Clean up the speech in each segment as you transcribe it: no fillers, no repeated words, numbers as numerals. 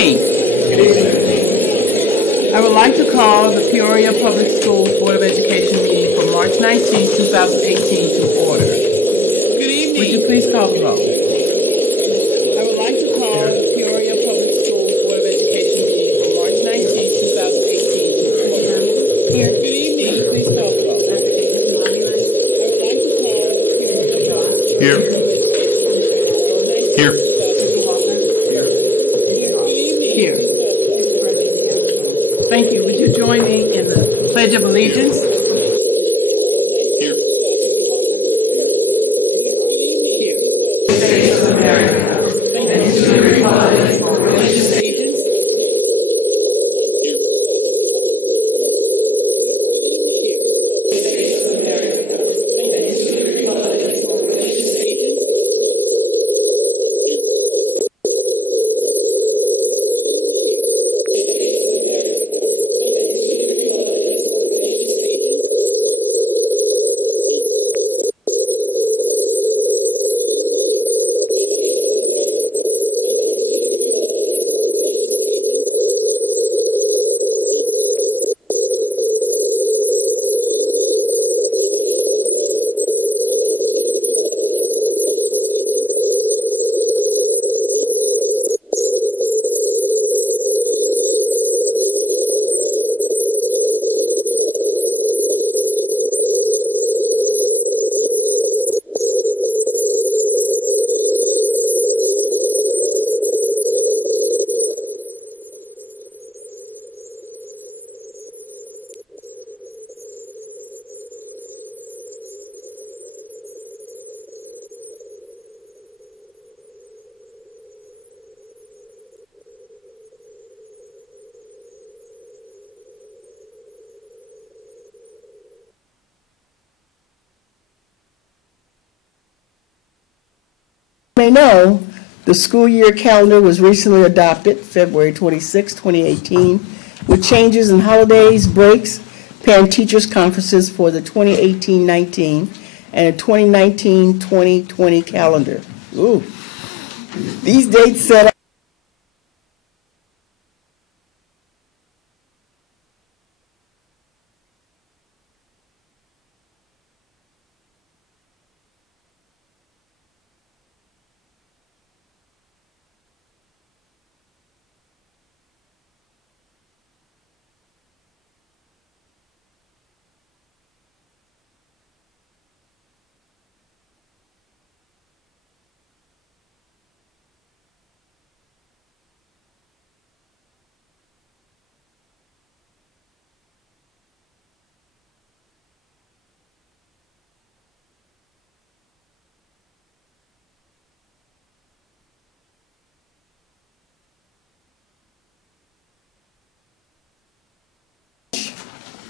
evening. I would like to call the Peoria Public Schools Board of Education meeting for March 19, 2018 to order. Good evening. Would you please call the roll? I would like to call the Peoria Public Schools Board of Education meeting for March 19, 2018 to order. Here. Good evening. Would you please call the roll? I would like to call the Peoria. Here. Here. Here. Thank you. Would you join me in the Pledge of Allegiance? Here. Here. States of America, and to the republic for which it stands. May know, the school year calendar was recently adopted February 26, 2018, with changes in holidays, breaks, parent-teachers conferences for the 2018-19 and a 2019-2020 calendar. Ooh. These dates set up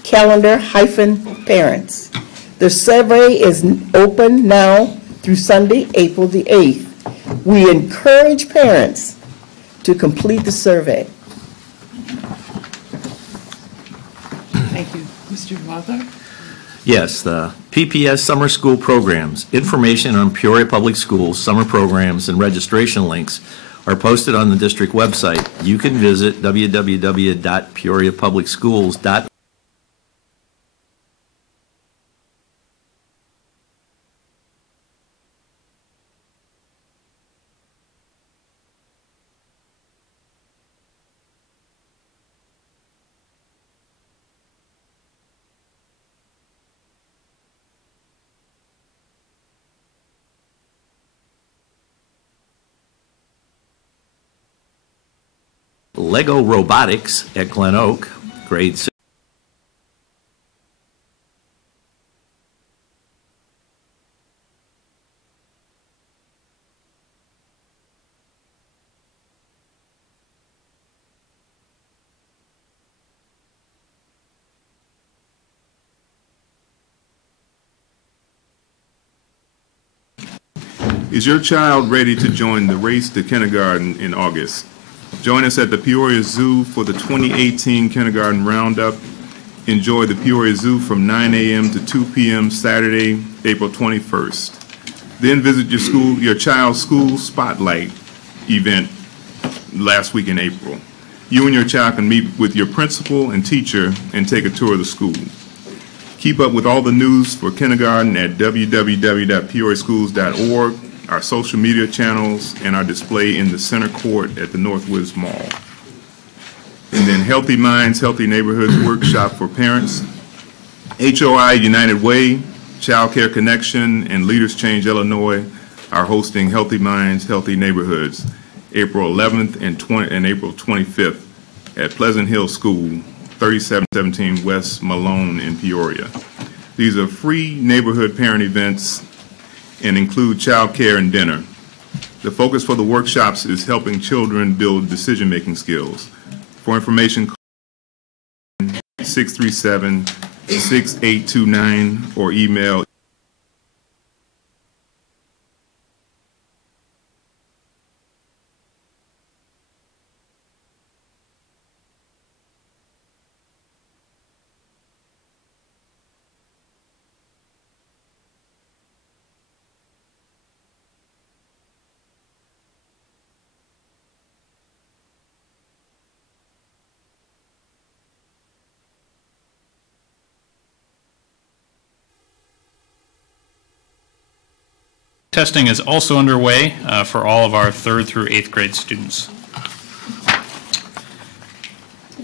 calendar-parents. The survey is open now through Sunday, April the 8th. We encourage parents to complete the survey. Thank you. Mr. Rother? Yes, the PPS Summer School Programs. Information on Peoria Public Schools summer programs and registration links are posted on the district website. You can visit www.peoriapublicschools.org. Lego Robotics at Glen Oak, grade 6. Is your child ready to join the race to kindergarten in August? Join us at the Peoria Zoo for the 2018 Kindergarten Roundup. Enjoy the Peoria Zoo from 9 a.m. to 2 p.m. Saturday, April 21st. Then visit your child's school spotlight event last week in April. You and your child can meet with your principal and teacher and take a tour of the school. Keep up with all the news for kindergarten at www.peoriaschools.org, our social media channels, and our display in the center court at the Northwoods Mall. And then Healthy Minds, Healthy Neighborhoods workshop for parents. HOI United Way, Child Care Connection, and Leaders Change Illinois are hosting Healthy Minds, Healthy Neighborhoods, April 11th and April 25th at Pleasant Hill School, 3717 West Malone in Peoria. These are free neighborhood parent events and include child care and dinner. The focus for the workshops is helping children build decision-making skills. For information, call 637-6829 or email Testing is also underway for all of our 3rd through 8th grade students.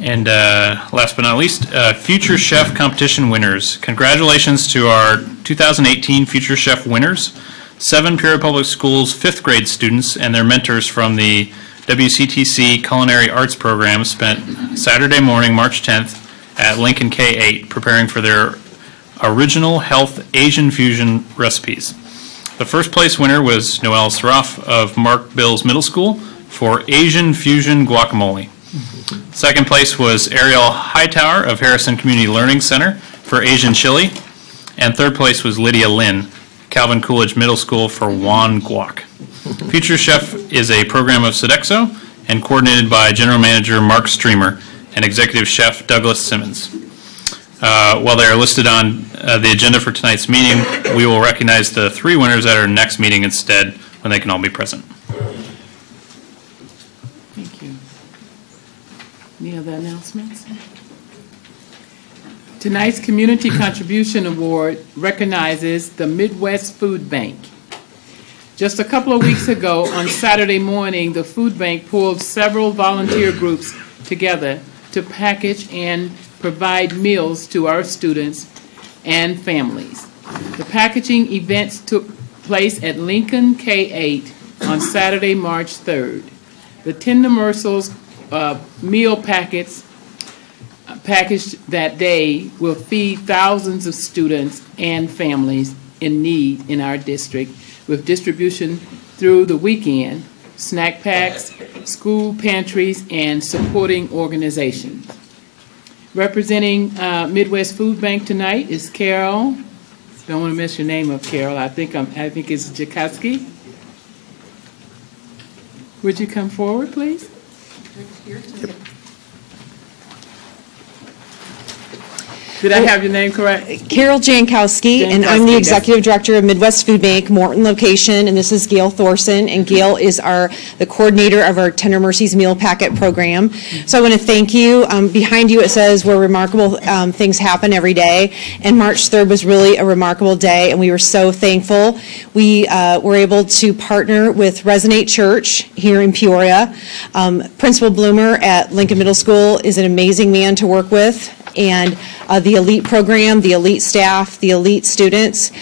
And last but not least, Future Chef competition winners. Congratulations to our 2018 Future Chef winners, 7 Peoria Public Schools 5th grade students and their mentors from the WCTC Culinary Arts Program spent Saturday morning, March 10th at Lincoln K-8 preparing for their original health Asian fusion recipes. The first place winner was Noelle Sroff of Mark Bills Middle School for Asian Fusion Guacamole. Second place was Ariel Hightower of Harrison Community Learning Center for Asian Chili. And third place was Lydia Lynn, Calvin Coolidge Middle School for Juan Guac. Future Chef is a program of Sodexo and coordinated by General Manager Mark Streamer and Executive Chef Douglas Simmons. While they are listed on the agenda for tonight's meeting, we will recognize the 3 winners at our next meeting instead when they can all be present. Thank you. Any other announcements? Tonight's Community Contribution Award recognizes the Midwest Food Bank. Just a couple of weeks ago, on Saturday morning, the food bank pulled several volunteer groups together to package and provide meals to our students and families. The packaging events took place at Lincoln K-8 on Saturday, March 3rd. The tender morsels meal packets packaged that day will feed thousands of students and families in need in our district, with distribution through the weekend, snack packs, school pantries, and supporting organizations. Representing Midwest Food Bank tonight is Carol. Don't want to mess your name up, Carol. I think it's Jakuski. Would you come forward, please? Yep. Did I have your name correct? Carol Jankowski, and I'm the Executive Director of Midwest Food Bank, Morton location, and this is Gail Thorson, and Gail is the coordinator of our Tender Mercies Meal Packet Program. So I want to thank you. Behind you it says where remarkable things happen every day, and March 3rd was really a remarkable day, and we were so thankful. We were able to partner with Resonate Church here in Peoria. Principal Bloomer at Lincoln Middle School is an amazing man to work with, and the elite program, the elite staff, the elite students.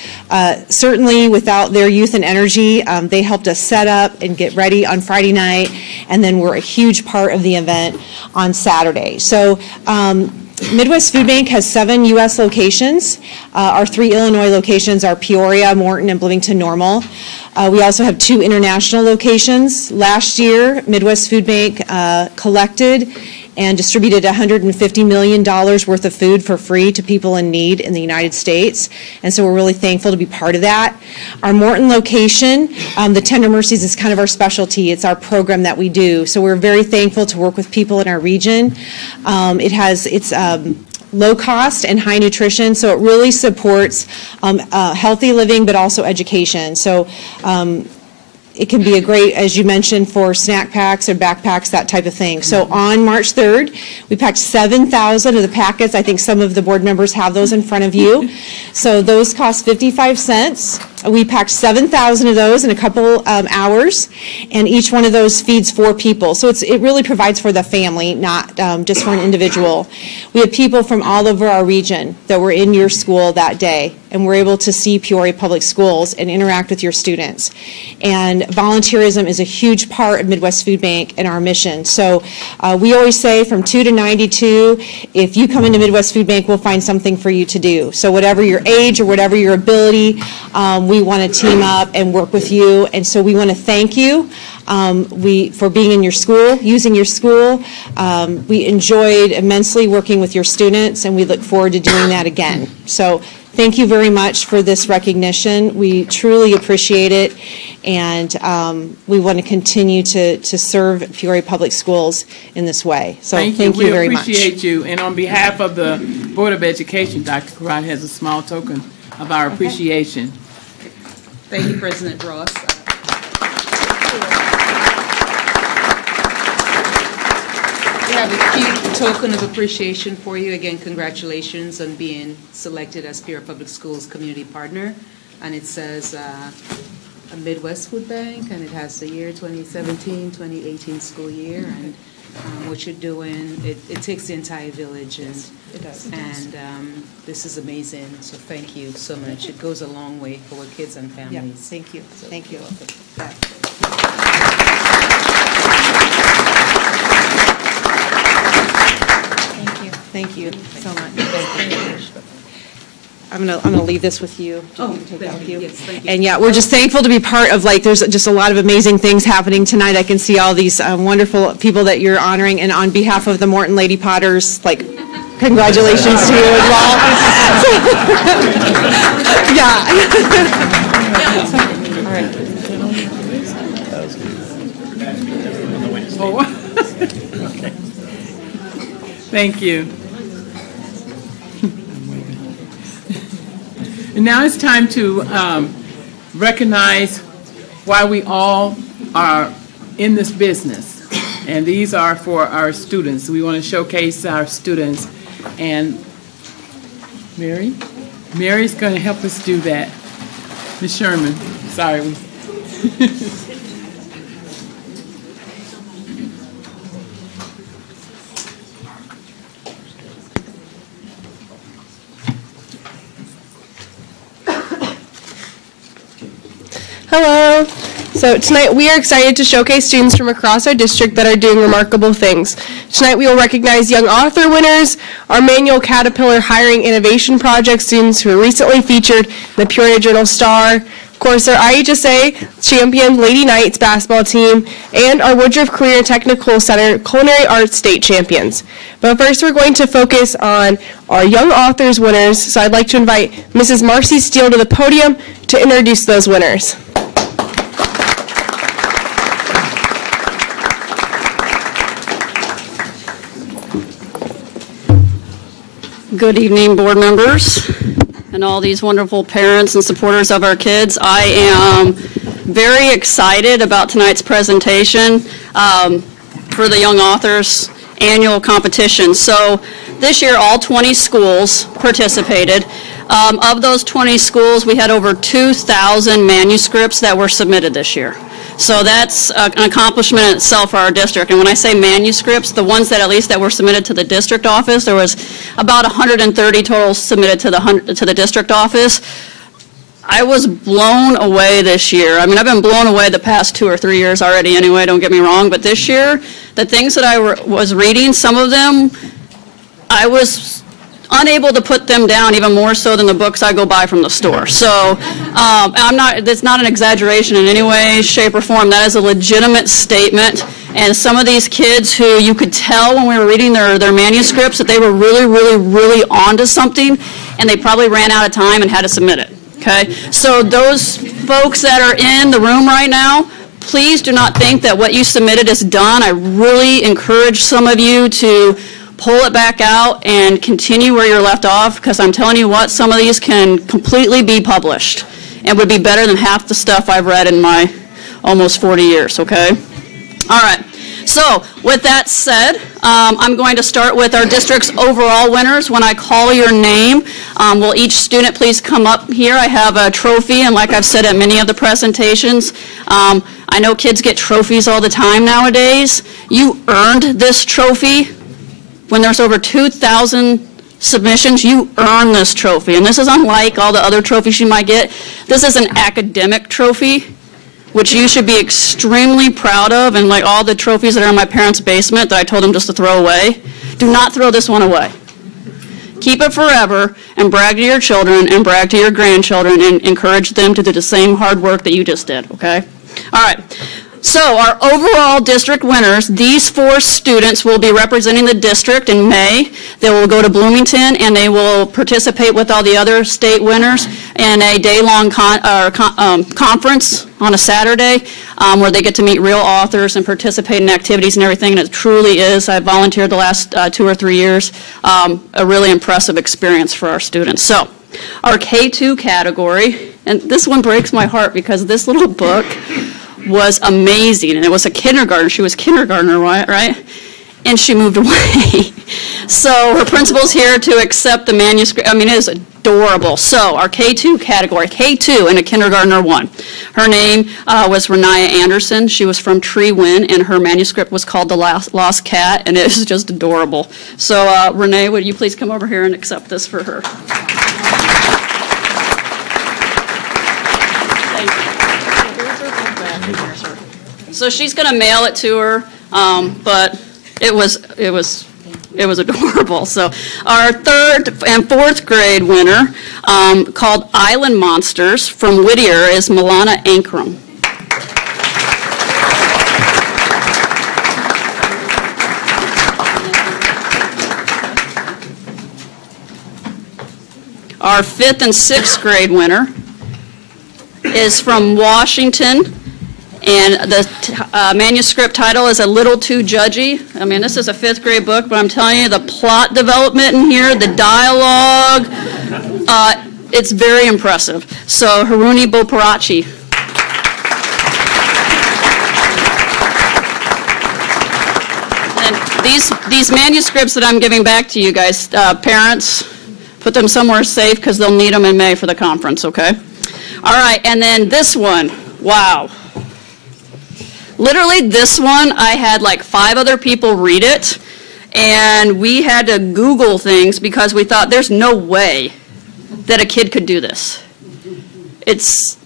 Certainly without their youth and energy, they helped us set up and get ready on Friday night, and then were a huge part of the event on Saturday. So Midwest Food Bank has 7 U.S. locations. Our 3 Illinois locations are Peoria, Morton, and Bloomington Normal. We also have 2 international locations. Last year, Midwest Food Bank collected and distributed $150 million worth of food for free to people in need in the United States. And so we're really thankful to be part of that. Our Morton location, the Tender Mercies is kind of our specialty. It's our program that we do. So we're very thankful to work with people in our region. It's low cost and high nutrition, so it really supports healthy living but also education. So it can be a great, as you mentioned, for snack packs or backpacks, that type of thing. So on March 3rd, we packed 7,000 of the packets. I think some of the board members have those in front of you. So those cost 55 cents. We packed 7,000 of those in a couple hours, and each one of those feeds 4 people. So it really provides for the family, not just for an individual. We have people from all over our region that were in your school that day, and we're able to see Peoria Public Schools and interact with your students. And volunteerism is a huge part of Midwest Food Bank and our mission. So we always say from 2 to 92, if you come into Midwest Food Bank, we'll find something for you to do. So whatever your age or whatever your ability, we want to team up and work with you. And so we want to thank you for being in your school, using your school. We enjoyed immensely working with your students, and we look forward to doing that again. So thank you very much for this recognition. We truly appreciate it, and we want to continue to serve Peoria Public Schools in this way. So thank you very much. We appreciate you, and on behalf of the Board of Education, Dr. Karad has a small token of our appreciation. Thank you, President Ross. We have a cute token of appreciation for you. Again, congratulations on being selected as Peoria Public Schools Community Partner. And it says a Midwest Food Bank, and it has the year 2017-2018 school year. And what you're doing, it takes the entire village, and it does. And this is amazing. So thank you so much. It goes a long way for our kids and families. Yeah, thank you. So thank you. Thank you so much. Thank you. I'm gonna leave this with you. Oh, take that with you. Yes, thank you. And yeah, we're just thankful to be part of, there's just a lot of amazing things happening tonight. I can see all these wonderful people that you're honoring, and on behalf of the Morton Lady Potters, congratulations to you as well. Yeah. All right. Thank you. And now it's time to recognize why we all are in this business. And these are for our students. We want to showcase our students. And Mary's going to help us do that. Ms. Sherman, sorry. Hello. So tonight we are excited to showcase students from across our district that are doing remarkable things. Tonight we will recognize young author winners, our Manual Caterpillar Hiring Innovation Project students who were recently featured in the Peoria Journal-Star, of course our IHSA champion Lady Knights basketball team, and our Woodruff Career and Technical Center Culinary Arts state champions. But first we're going to focus on our young authors winners, so I'd like to invite Mrs. Marcy Steele to the podium to introduce those winners. Good evening, board members, and all these wonderful parents and supporters of our kids. I am very excited about tonight's presentation for the Young Authors Annual Competition. So this year, all 20 schools participated. Of those 20 schools, we had over 2,000 manuscripts that were submitted this year. So that's an accomplishment in itself for our district. And when I say manuscripts, the ones that at least that were submitted to the district office, there was about 130 total submitted to the district office. I was blown away this year. I mean, I've been blown away the past 2 or 3 years already anyway, don't get me wrong, but this year, the things that I was reading, some of them, I was unable to put them down, even more so than the books I go buy from the store. So that's not an exaggeration in any way, shape, or form. That is a legitimate statement. And some of these kids who you could tell when we were reading their manuscripts that they were really, really, really onto something, and they probably ran out of time and had to submit it. Okay? So those folks that are in the room right now, please do not think that what you submitted is done. I really encourage some of you to pull it back out and continue where you're left off, because I'm telling you what, some of these can completely be published and would be better than half the stuff I've read in my almost 40 years, okay? All right. So with that said, I'm going to start with our district's overall winners. When I call your name, will each student please come up here? I have a trophy, and like I've said at many of the presentations, I know kids get trophies all the time nowadays. You earned this trophy. When there's over 2,000 submissions, you earn this trophy. And this is unlike all the other trophies you might get. This is an academic trophy, which you should be extremely proud of, and like all the trophies that are in my parents' basement that I told them just to throw away. Do not throw this one away. Keep it forever and brag to your children and brag to your grandchildren and encourage them to do the same hard work that you just did, okay? All right. So our overall district winners, these 4 students will be representing the district in May. They will go to Bloomington and they will participate with all the other state winners in a day-long conference on a Saturday where they get to meet real authors and participate in activities and everything. And it truly is, I volunteered the last 2 or 3 years, a really impressive experience for our students. So our K2 category, and this one breaks my heart because this little book was amazing, and it was a kindergarten. She was kindergartner, right? And she moved away. So her principal's here to accept the manuscript. I mean, it is adorable. So our K2 category, K2 and a kindergartner 1. Her name was Renaya Anderson. She was from Tree Win, and her manuscript was called The Lost Cat, and it is just adorable. So Renee, would you please come over here and accept this for her? So she's going to mail it to her, but it was adorable. So our 3rd and 4th grade winner, called Island Monsters from Whittier, is Milana Ankrum. Our 5th and 6th grade winner is from Washington. And the manuscript title is A Little Too Judgy. I mean, this is a 5th grade book, but I'm telling you, the plot development in here, the dialogue, it's very impressive. So, Haruni Boparachi. And these manuscripts that I'm giving back to you guys, parents, put them somewhere safe because they'll need them in May for the conference, okay? All right, and then this one, wow. Literally this one, I had like 5 other people read it, and we had to Google things because we thought there's no way that a kid could do this. It's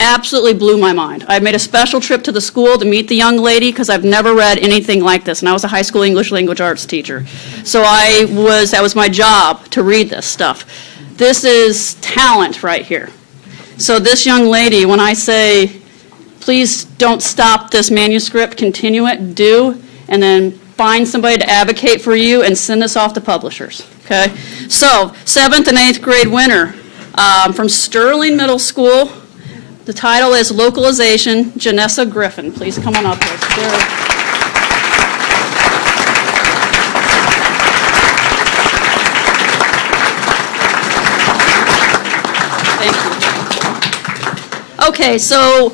absolutely blew my mind. I made a special trip to the school to meet the young lady because I've never read anything like this, and I was a high school English language arts teacher. So that was my job to read this stuff. This is talent right here. So this young lady, when I say, please don't stop this manuscript, continue it, do, and then find somebody to advocate for you and send this off to publishers, okay? So, 7th and 8th grade winner from Sterling Middle School. The title is Localization, Janessa Griffin. Please come on up here. Thank you. Okay, so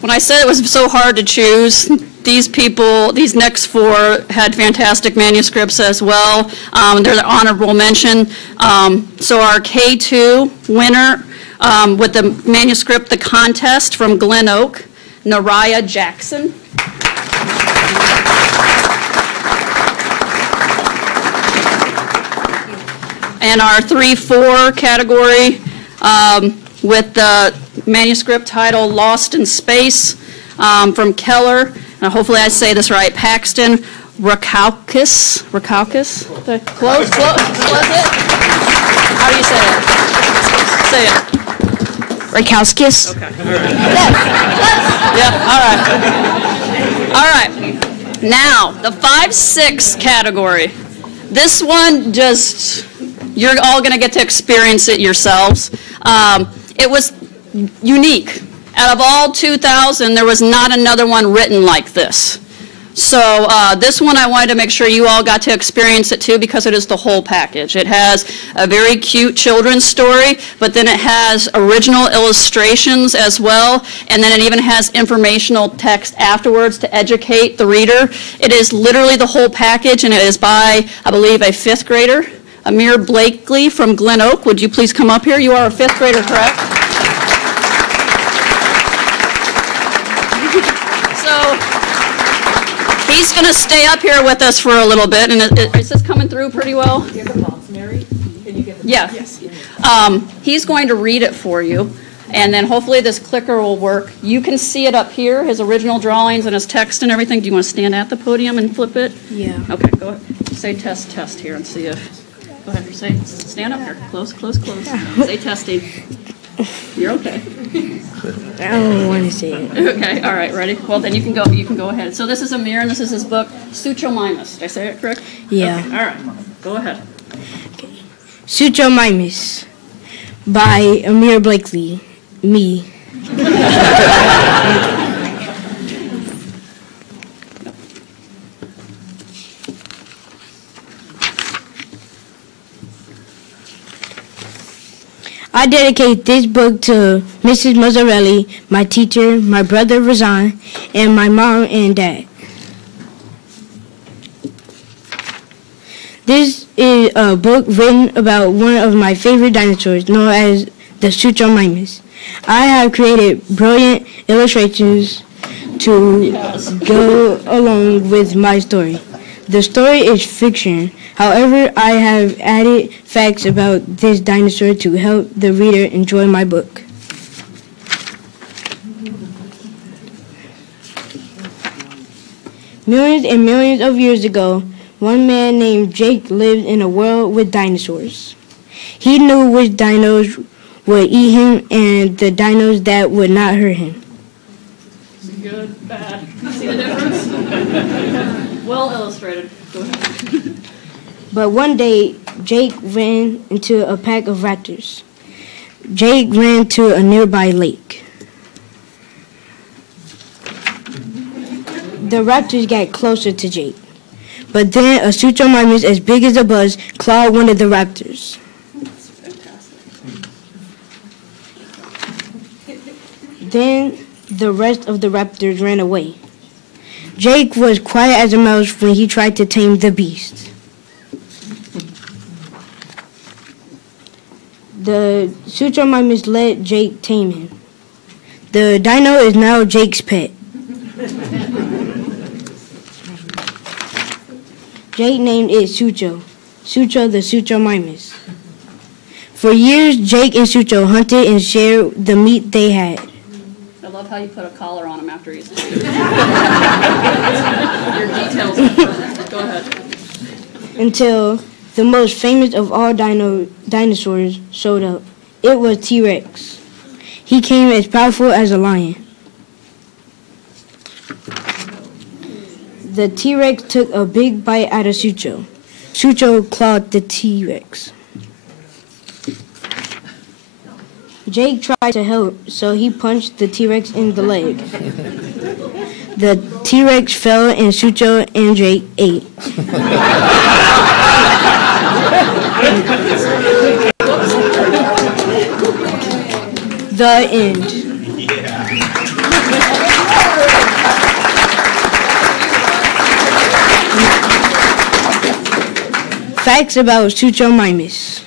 when I said it was so hard to choose, these next 4 had fantastic manuscripts as well. They're the honorable mention. So our K2 winner with the manuscript, The Contest from Glen Oak, Naraya Jackson. And our 3-4 category with the manuscript title Lost in Space from Keller, and hopefully I say this right, Paxton Rakaukas. Close it? How do you say it? Say it. Rakauskis. Okay. All right. Yeah, all right. Now, the 5-6 category. This one just, you're all going to get to experience it yourselves. It was unique. Out of all 2,000, there was not another one written like this. So this one I wanted to make sure you all got to experience it too, because it is the whole package. It has a very cute children's story, but then it has original illustrations as well, and then it even has informational text afterwards to educate the reader. It is literally the whole package, and it is by, I believe, a 5th grader, Amir Blakely from Glen Oak. Would you please come up here? You are a 5th grader, correct? He's going to stay up here with us for a little bit, and is this coming through pretty well? Yeah. Yes. He's going to read it for you, and then hopefully this clicker will work. You can see it up here, his original drawings and his text and everything. Do you want to stand at the podium and flip it? Yeah. Okay, go ahead. Say test here and see if. Go ahead. Say, stand up here. Close. Say testing. You're okay. I don't want to say it. Okay, all right, ready? Well, then you can go ahead. So this is Amir, and this is his book, Suchomimus. Did I say it correct? Yeah. Okay, all right, go ahead. Okay. Suchomimus by Amir Blakely. Me. I dedicate this book to Mrs. Mazzarelli, my teacher, my brother Razan, and my mom and dad. This is a book written about one of my favorite dinosaurs, known as the Suchomimus. I have created brilliant illustrations to go along with my story. The story is fiction. However, I have added facts about this dinosaur to help the reader enjoy my book. Millions and millions of years ago, one man named Jake lived in a world with dinosaurs. He knew which dinos would eat him and the dinos that would not hurt him. Good, bad. See the difference? Well illustrated. Go ahead. But one day, Jake ran into a pack of raptors. Jake ran to a nearby lake. The raptors got closer to Jake. But then a Suchomimus as big as a bus clawed one of the raptors. Then the rest of the raptors ran away. Jake was quiet as a mouse when he tried to tame the beast. The Suchomimus let Jake tame him. The dino is now Jake's pet. Jake named it Sucho. Sucho the Suchomimus. For years, Jake and Sucho hunted and shared the meat they had. I love how you put a collar on him after he's Your details are perfect. Go ahead. Until the most famous of all dinosaurs showed up. It was T-Rex. He came as powerful as a lion. The T-Rex took a big bite out of Sucho. Sucho clawed the T-Rex. Jake tried to help, so he punched the T-Rex in the leg. The T-Rex fell and Sucho and Jake ate. The end. Facts about Suchomimus.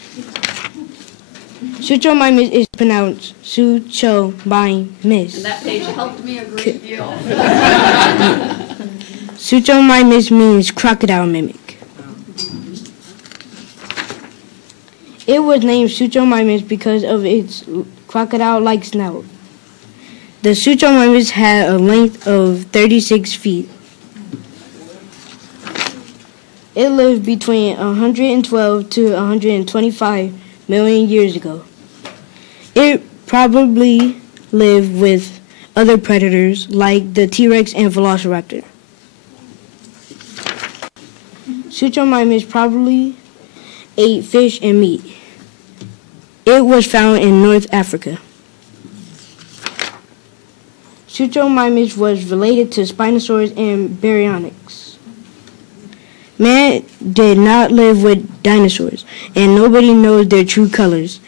Suchomimus is pronounced Suchomimus. And that page helped me a great deal. Suchomimus means crocodile mimic. It was named Suchomimus because of its crocodile-like snout. The Suchomimus had a length of 36 feet. It lived between 112 to 125 million years ago. It probably lived with other predators like the T-Rex and Velociraptor. Suchomimus probably ate fish and meat. It was found in North Africa. Suchomimus was related to Spinosaurus and Baryonyx. Man did not live with dinosaurs, and nobody knows their true colors.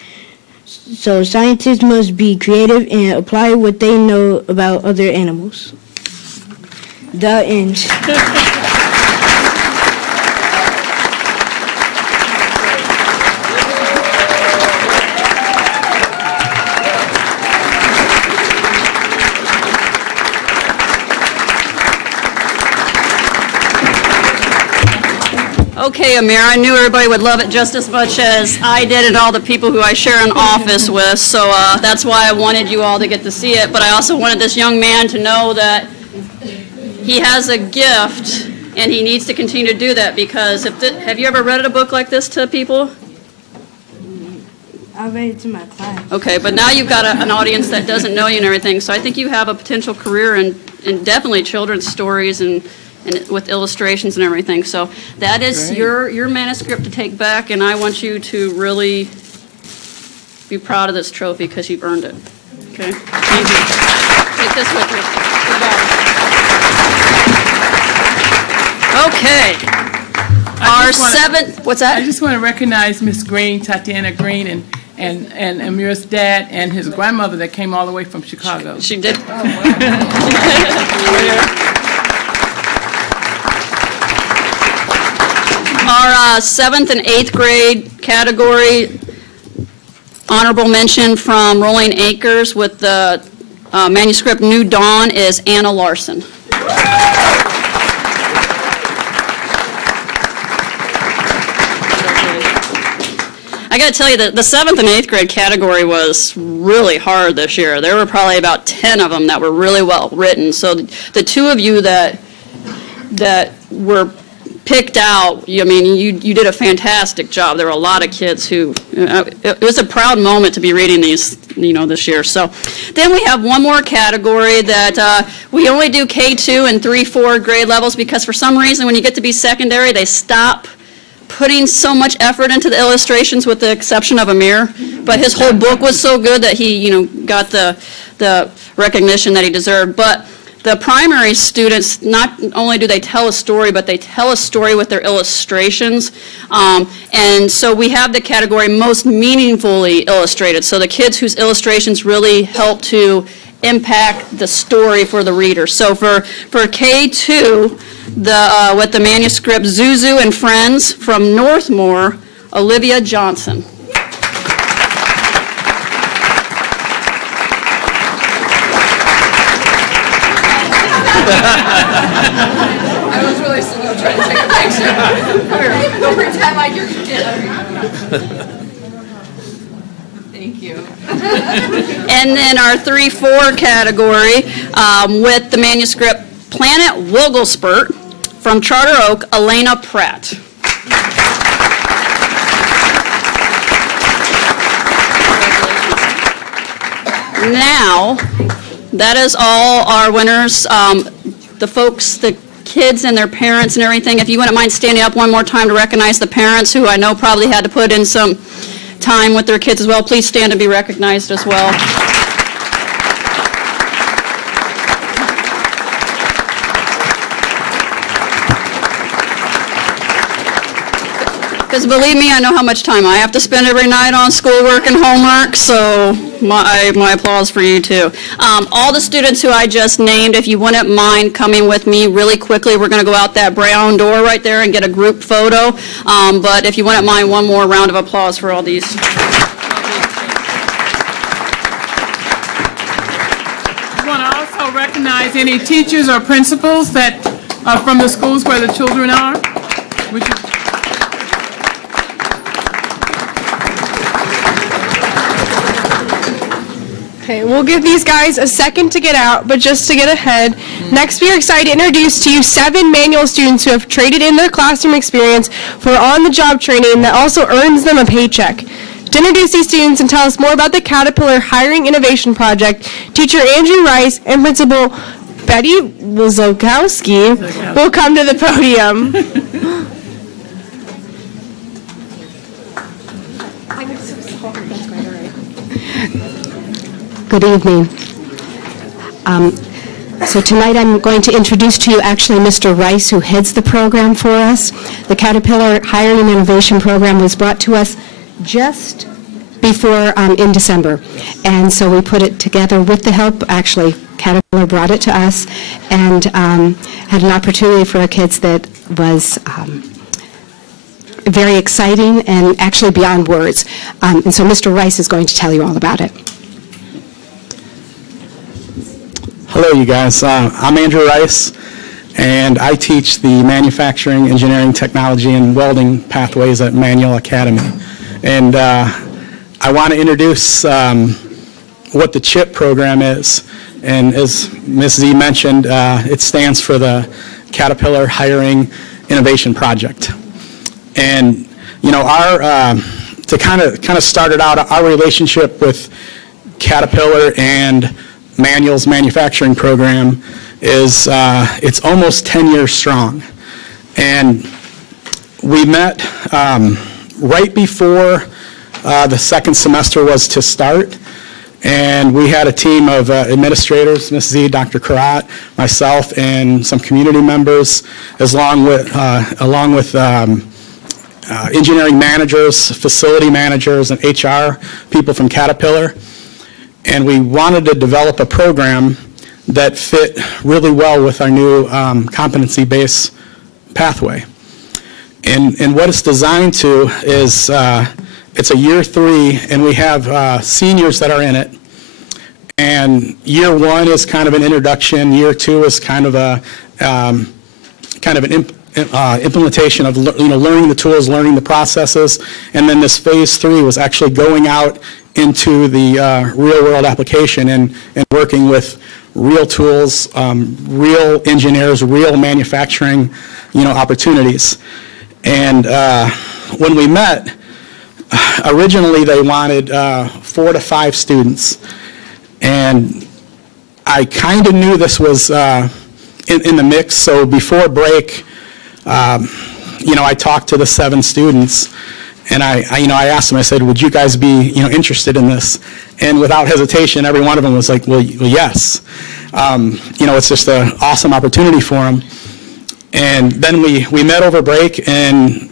So scientists must be creative and apply what they know about other animals. The end. Okay, Amir, I knew everybody would love it just as much as I did and all the people who I share an office with, so that's why I wanted you all to get to see it. But I also wanted this young man to know that he has a gift and he needs to continue to do that, because have you ever read a book like this to people? I read it to my class. Okay, but now you've got an audience that doesn't know you and everything, so I think you have a potential career in definitely children's stories and with illustrations and everything. So that is your manuscript to take back, and I want you to really be proud of this trophy because you've earned it. Okay? Thank you. Take this with you. Goodbye. Okay. What's that? I just want to recognize Miss Green, Tatiana Green, and Amir's dad and his grandmother that came all the way from Chicago. She did. Our 7th and 8th grade category, honorable mention from Rolling Acres with the manuscript New Dawn is Anna Larson. I got to tell you that the 7th and 8th grade category was really hard this year. There were probably about 10 of them that were really well written. So the two of you that were picked out, I mean, you did a fantastic job. There were a lot of kids who, it was a proud moment to be reading these, this year. So then we have one more category that we only do K2 and 3-4 grade levels, because for some reason when you get to be secondary, they stop putting so much effort into the illustrations, with the exception of Amir. But his whole book was so good that he, got the recognition that he deserved. But the primary students, not only do they tell a story, but they tell a story with their illustrations. And so we have the category most meaningfully illustrated. So the kids whose illustrations really help to impact the story for the reader. So for K2, with the manuscript Zuzu and Friends from Northmore, Olivia Johnson. I was really slow trying to take a picture. Don't pretend like you're Thank you. And then our 3-4 category with the manuscript Planet Wigglespurt from Charter Oak, Elena Pratt. Now, that is all our winners. The folks, the kids and their parents and everything, if you wouldn't mind standing up one more time to recognize the parents, who I know probably had to put in some time with their kids as well. Please stand and be recognized as well. Because believe me, I know how much time I have to spend every night on schoolwork and homework, so my applause for you too. All the students who I just named, if you wouldn't mind coming with me really quickly, we're going to go out that brown door right there and get a group photo. But if you wouldn't mind, one more round of applause for all these. I want to also recognize any teachers or principals that are from the schools where the children are. Okay, we'll give these guys a second to get out, but just to get ahead, next we are excited to introduce to you 7 manual students who have traded in their classroom experience for on-the-job training that also earns them a paycheck. To introduce these students and tell us more about the Caterpillar Hiring Innovation Project, teacher Andrew Rice and principal Betty Wozokowski will come to the podium. Good evening. So tonight I'm going to introduce to you actually Mr. Rice, who heads the program for us. The Caterpillar Hiring and Innovation Program was brought to us just before in December. And so we put it together with the help, actually Caterpillar brought it to us, and had an opportunity for our kids that was very exciting and actually beyond words. And so Mr. Rice is going to tell you all about it. Hello, you guys. I'm Andrew Rice, and I teach the Manufacturing, Engineering, Technology, and Welding pathways at Manual Academy. And I want to introduce what the CHIP program is. And as Ms. Z mentioned, it stands for the Caterpillar Hiring Innovation Project. And you know, our to kind of start it out, our relationship with Caterpillar and Manual's manufacturing program is it's almost 10 years strong. And we met right before the second semester was to start, and we had a team of administrators, Ms. Z, Dr. Karat, myself, and some community members, along with engineering managers, facility managers, and HR people from Caterpillar. And we wanted to develop a program that fit really well with our new competency-based pathway. And what it's designed to is it's a year 3, and we have seniors that are in it. And year 1 is kind of an introduction. Year 2 is kind of an implementation of learning the tools, learning the processes. And then this phase 3 was actually going out into the real-world application and working with real tools, real engineers, real manufacturing, opportunities. And when we met, originally they wanted 4 to 5 students, and I kind of knew this was in the mix. So before break, I talked to the 7 students. And I asked them, I said, would you guys be, interested in this? And without hesitation, every one of them was like, well yes. It's just an awesome opportunity for them. And then we met over break, and,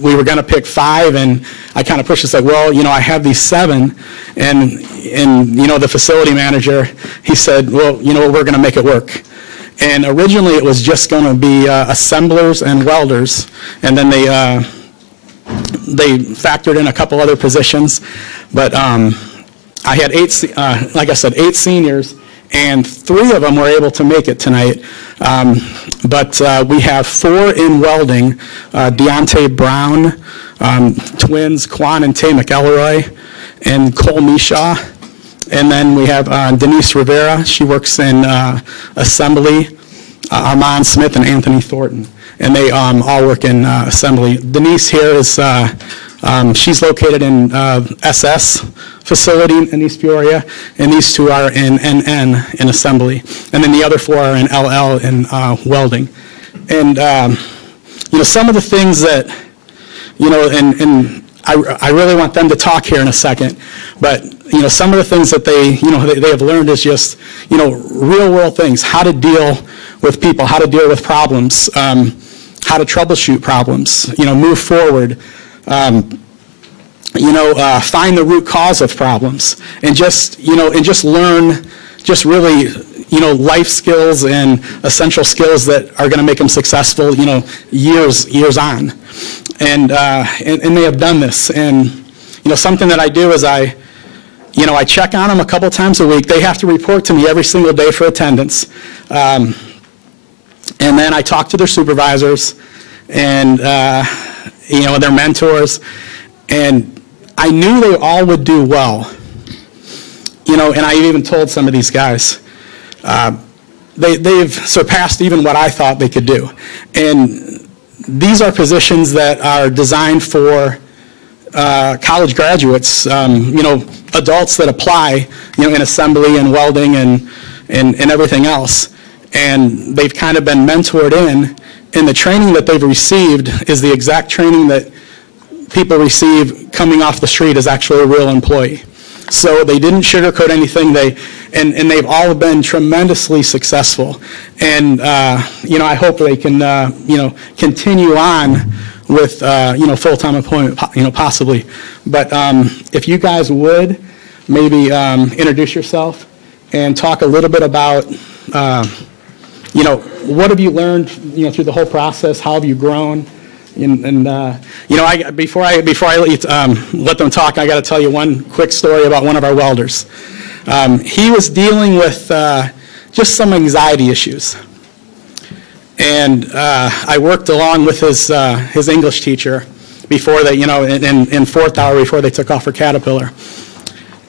we were going to pick 5, and I kind of pushed this like, well, I have these 7, and the facility manager, he said, well, we're going to make it work. And originally it was just going to be assemblers and welders, and then they factored in a couple other positions, but I had 8 seniors, and 3 of them were able to make it tonight. But we have 4 in welding: Deontay Brown, twins Quan and Tay McElroy, and Cole Mishaw. And then we have Denise Rivera. She works in assembly. Armand Smith and Anthony Thornton. And they all work in assembly. Denise here is, she's located in SS facility in East Peoria, and these 2 are in NN in assembly. And then the other 4 are in LL in welding. And, some of the things that, and I really want them to talk here in a second, but, some of the things that they have learned is just, real world things, how to deal with people, how to deal with problems, how to troubleshoot problems, move forward, find the root cause of problems, and just learn just really, life skills and essential skills that are going to make them successful, years on. And they have done this. And, something that I do is I check on them a couple times a week. They have to report to me every single day for attendance. And then I talk to their supervisors and, their mentors. And I knew they all would do well. And I even told some of these guys, they've surpassed even what I thought they could do. And these are positions that are designed for college graduates, adults that apply, in assembly and welding and everything else. And they've kind of been mentored in, and the training that they've received is the exact training that people receive coming off the street as actually a real employee. So they didn't sugarcoat anything. And they've all been tremendously successful. And, I hope they can, continue on with, full-time employment, possibly. But if you guys would, maybe introduce yourself and talk a little bit about, what have you learned, through the whole process? How have you grown? Before I let them talk, I got to tell you one quick story about one of our welders. He was dealing with just some anxiety issues. And I worked along with his English teacher before they, in fourth hour before they took off for Caterpillar.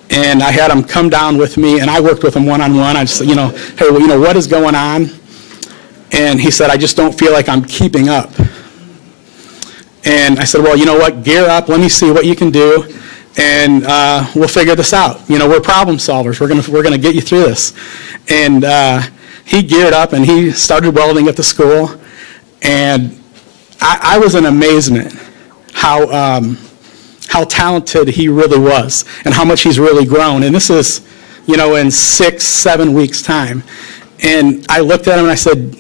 And I had him come down with me, and I worked with him one-on-one. I just said, hey, well, what is going on? And he said, I just don't feel like I'm keeping up. And I said, well, you know what, gear up, let me see what you can do, and we'll figure this out. We're problem solvers. We're gonna get you through this. And he geared up, and he started welding at the school, and I was in amazement how talented he really was and how much he's really grown. And this is, in 6-7 weeks' time. And I looked at him and I said,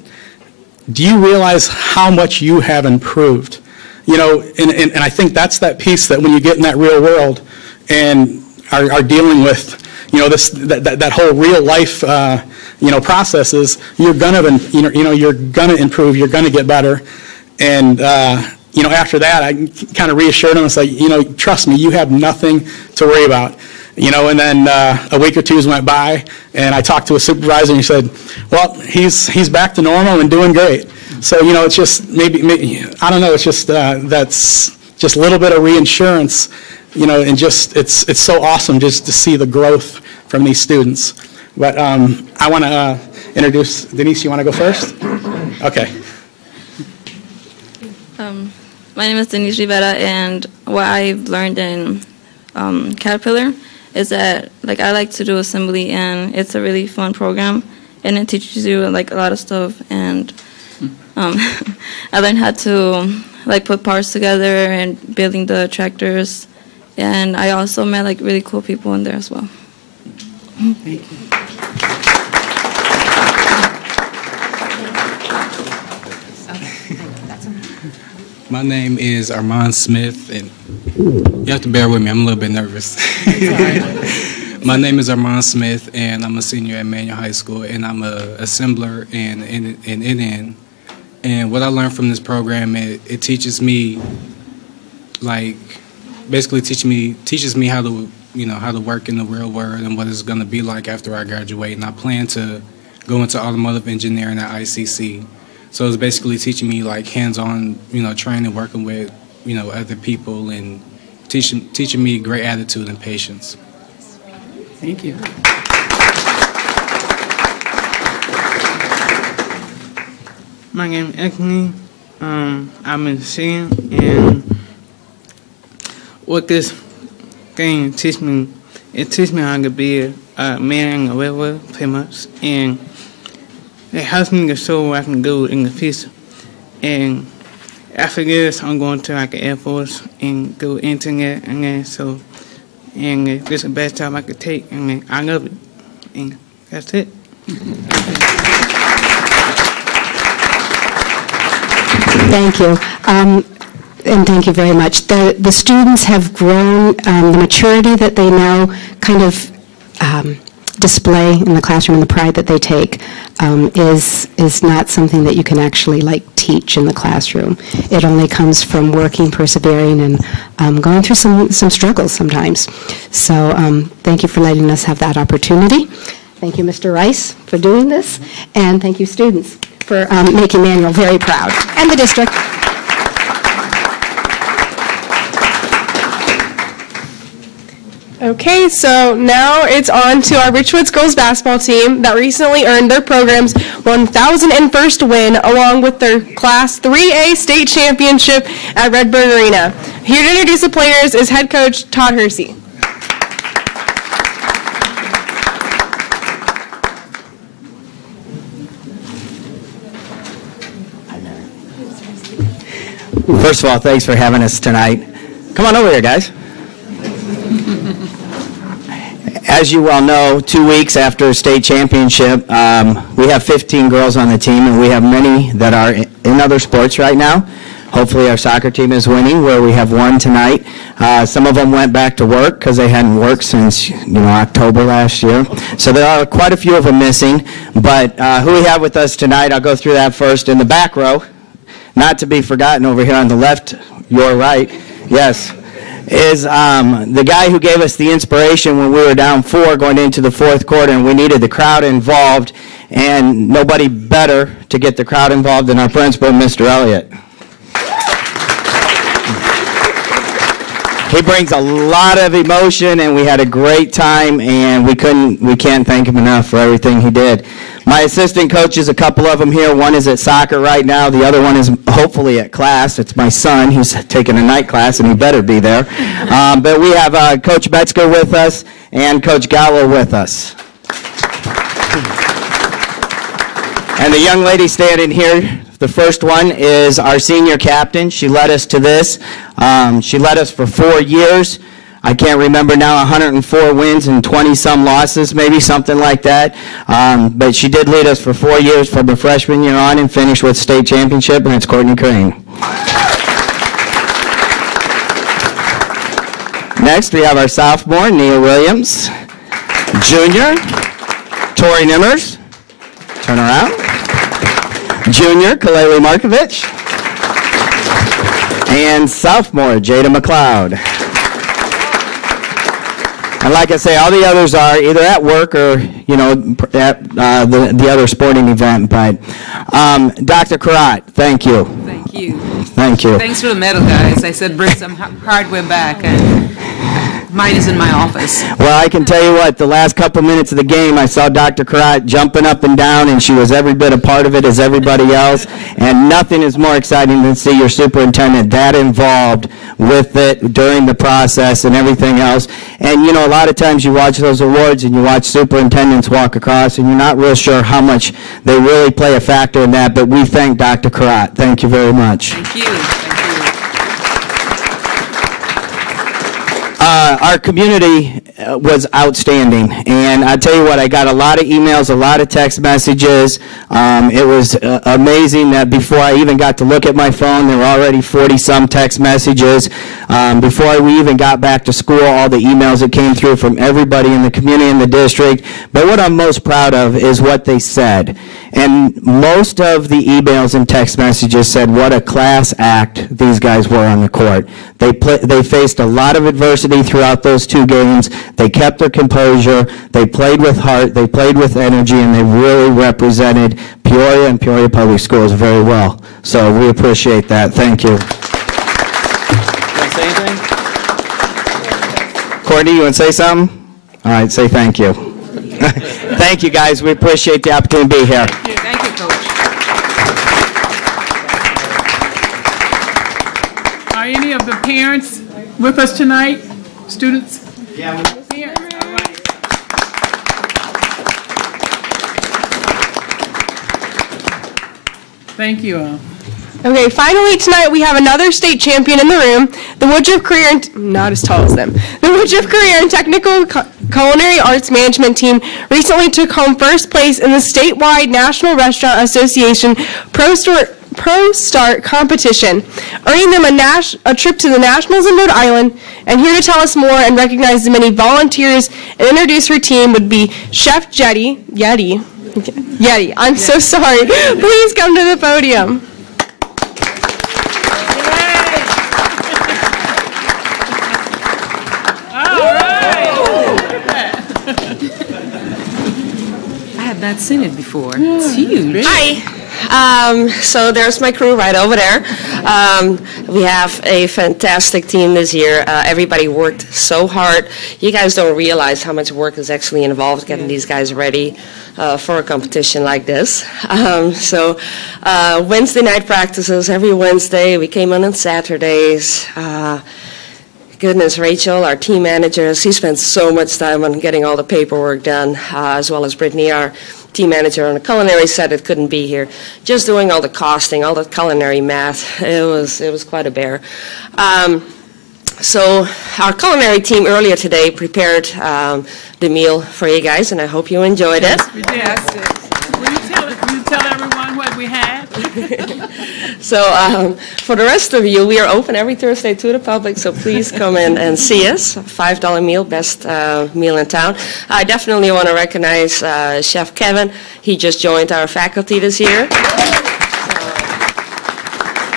do you realize how much you have improved? And I think that's that piece that when you get in that real world and are dealing with, that whole real life, processes, you're gonna, you're gonna improve, you're gonna get better. And, after that, I kind of reassured him. It's like, trust me, you have nothing to worry about. And then a week or two went by, and I talked to a supervisor, and he said, well, he's back to normal and doing great. So, it's just maybe I don't know, it's just that's just a little bit of reinsurance, and just it's so awesome just to see the growth from these students. But I want to introduce Denise. You want to go first? Okay. My name is Denise Rivera, and what I've learned in Caterpillar is that I like to do assembly, and it's a really fun program, and it teaches you a lot of stuff. And I learned how to put parts together and building the tractors, and I also met really cool people in there as well. Thank you. My name is Armand Smith, and you have to bear with me, I'm a little bit nervous. My name is Armand Smith, and I'm a senior at Manual High School, and I'm an assembler in NN. And what I learned from this program, it teaches me, basically teaches me how to, how to work in the real world and what it's going to be like after I graduate. And I plan to go into automotive engineering at ICC. So it's basically teaching me hands-on, training, working with, other people, and teaching me great attitude and patience. Thank you. My name is Anthony. I'm in singing, and what this game teaches me, it teaches me how to be a man in the real world, pretty much, and it helps me to show what I can do in the future. And after this, I'm going to the Air Force and do internet, and then and this is the best job I could take, and I love it. And that's it. Thank you. And thank you very much. The students have grown, the maturity that they now kind of display in the classroom and the pride that they take is not something that you can actually teach in the classroom. It only comes from working, persevering, and going through some struggles sometimes. So thank you for letting us have that opportunity. Thank you, Mr. Rice, for doing this, and thank you, students, for making Manual very proud, and the district. Okay, so now it's on to our Richwoods girls basketball team that recently earned their program's 1,001st win along with their Class 3A state championship at Redbird Arena. Here to introduce the players is head coach Todd Hersey. First of all, thanks for having us tonight. Come on over here, guys. As you well know, 2 weeks after state championship, we have 15 girls on the team, and we have many that are in other sports right now. Hopefully our soccer team is winning, where we have won tonight. Some of them went back to work because they hadn't worked since, October last year. So there are quite a few of them missing. But who we have with us tonight, I'll go through that first. In the back row, not to be forgotten over here on the left, your right, yes, is the guy who gave us the inspiration when we were down 4 going into the 4th quarter, and we needed the crowd involved, and nobody better to get the crowd involved than our principal, Mr. Elliott. He brings a lot of emotion, and we had a great time, and we can't thank him enough for everything he did. My assistant coaches, a couple of them here. One is at soccer right now. The other one is hopefully at class. It's my son who's taking a night class, and he better be there. But we have Coach Metzger with us and Coach Gallo with us. And the young lady standing here, the first one is our senior captain. She led us to this. She led us for 4 years. I can't remember now, 104 wins and 20-some losses, maybe something like that. But she did lead us for 4 years from her freshman year on and finished with state championship, and it's Courtney Crane. Next, we have our sophomore, Nia Williams. Junior, Tori Nimmers. Turn around. Junior, Kaleli Markovich. And sophomore, Jada McLeod. And like I say, all the others are either at work or, at the other sporting event. But Dr. Karat, thank you. Thank you. Thank you. Thanks for the medal, guys. I said bring some hardware back, and mine is in my office. Well, I can tell you what, the last couple minutes of the game, I saw Dr. Karat jumping up and down, and she was every bit a part of it as everybody else. And nothing is more exciting than to see your superintendent that involved with it during the process and everything else. And, a lot of times you watch those awards and you watch superintendents walk across, and you're not real sure how much they really play a factor in that. But we thank Dr. Karat. Thank you very much. Thank you. Our community was outstanding, and I tell you what, I got a lot of emails, a lot of text messages. It was amazing that before I even got to look at my phone, there were already 40-some text messages. Before we even got back to school, all the emails that came through from everybody in the community and the district. But what I'm most proud of is what they said. And most of the emails and text messages said what a class act these guys were on the court. They faced a lot of adversity throughout those 2 games. They kept their composure. They played with heart. They played with energy, and they really represented Peoria and Peoria Public Schools very well. So we appreciate that. Thank you. You want to say anything? Courtney, you want to say something? All right, say thank you. Thank you, guys. We appreciate the opportunity to be here. Thank you, Coach. Are any of the parents with us tonight? Students? Yeah. Parents, all right. Thank you all. Okay, finally tonight we have another state champion in the room, the Woodruff Career, not as tall as them, the Woodruff Career and Technical Culinary Arts Management Team recently took home first place in the statewide National Restaurant Association Pro Start competition, earning them a trip to the Nationals in Rhode Island. And here to tell us more and recognize the many volunteers and introduce her team would be Chef Yeti, I'm so sorry. Please come to the podium. I have not seen it before. It's huge. Hi. So there's my crew right over there. We have a fantastic team this year. Everybody worked so hard. You guys don't realize how much work is actually involved getting these guys ready for a competition like this. Wednesday night practices every Wednesday. We came on Saturdays. Goodness, Rachel, our team manager, she spent so much time on getting all the paperwork done, as well as Brittany, our team manager on the culinary side that couldn't be here, just doing all the costing, all the culinary math. It was quite a bear. So our culinary team earlier today prepared the meal for you guys, and I hope you enjoyed it. Yes. Will you tell everyone what we had? So for the rest of you, we are open every Thursday to the public, so please come in and see us. $5 meal, best meal in town. I definitely want to recognize Chef Kevin. He just joined our faculty this year.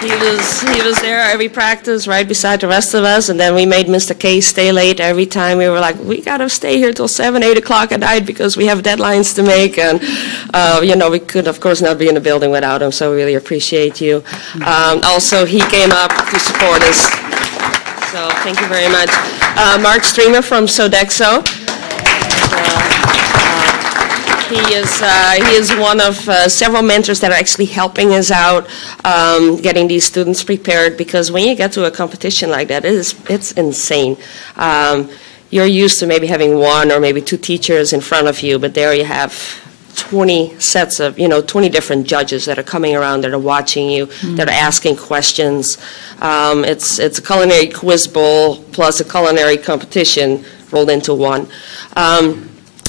He was there every practice right beside the rest of us, and then we made Mr. K stay late every time. We were like, we got to stay here till 7, 8 o'clock at night because we have deadlines to make, and we could, of course, not be in the building without him, so we really appreciate you. Also, he came up to support us, so thank you very much. Mark Streamer from Sodexo. He is one of several mentors that are actually helping us out getting these students prepared, because when you get to a competition like that, it's insane. You're used to maybe having 1 or maybe 2 teachers in front of you, but there you have 20 sets of, 20 different judges that are coming around, that are watching you, that are asking questions. It's a culinary quiz bowl plus a culinary competition rolled into one.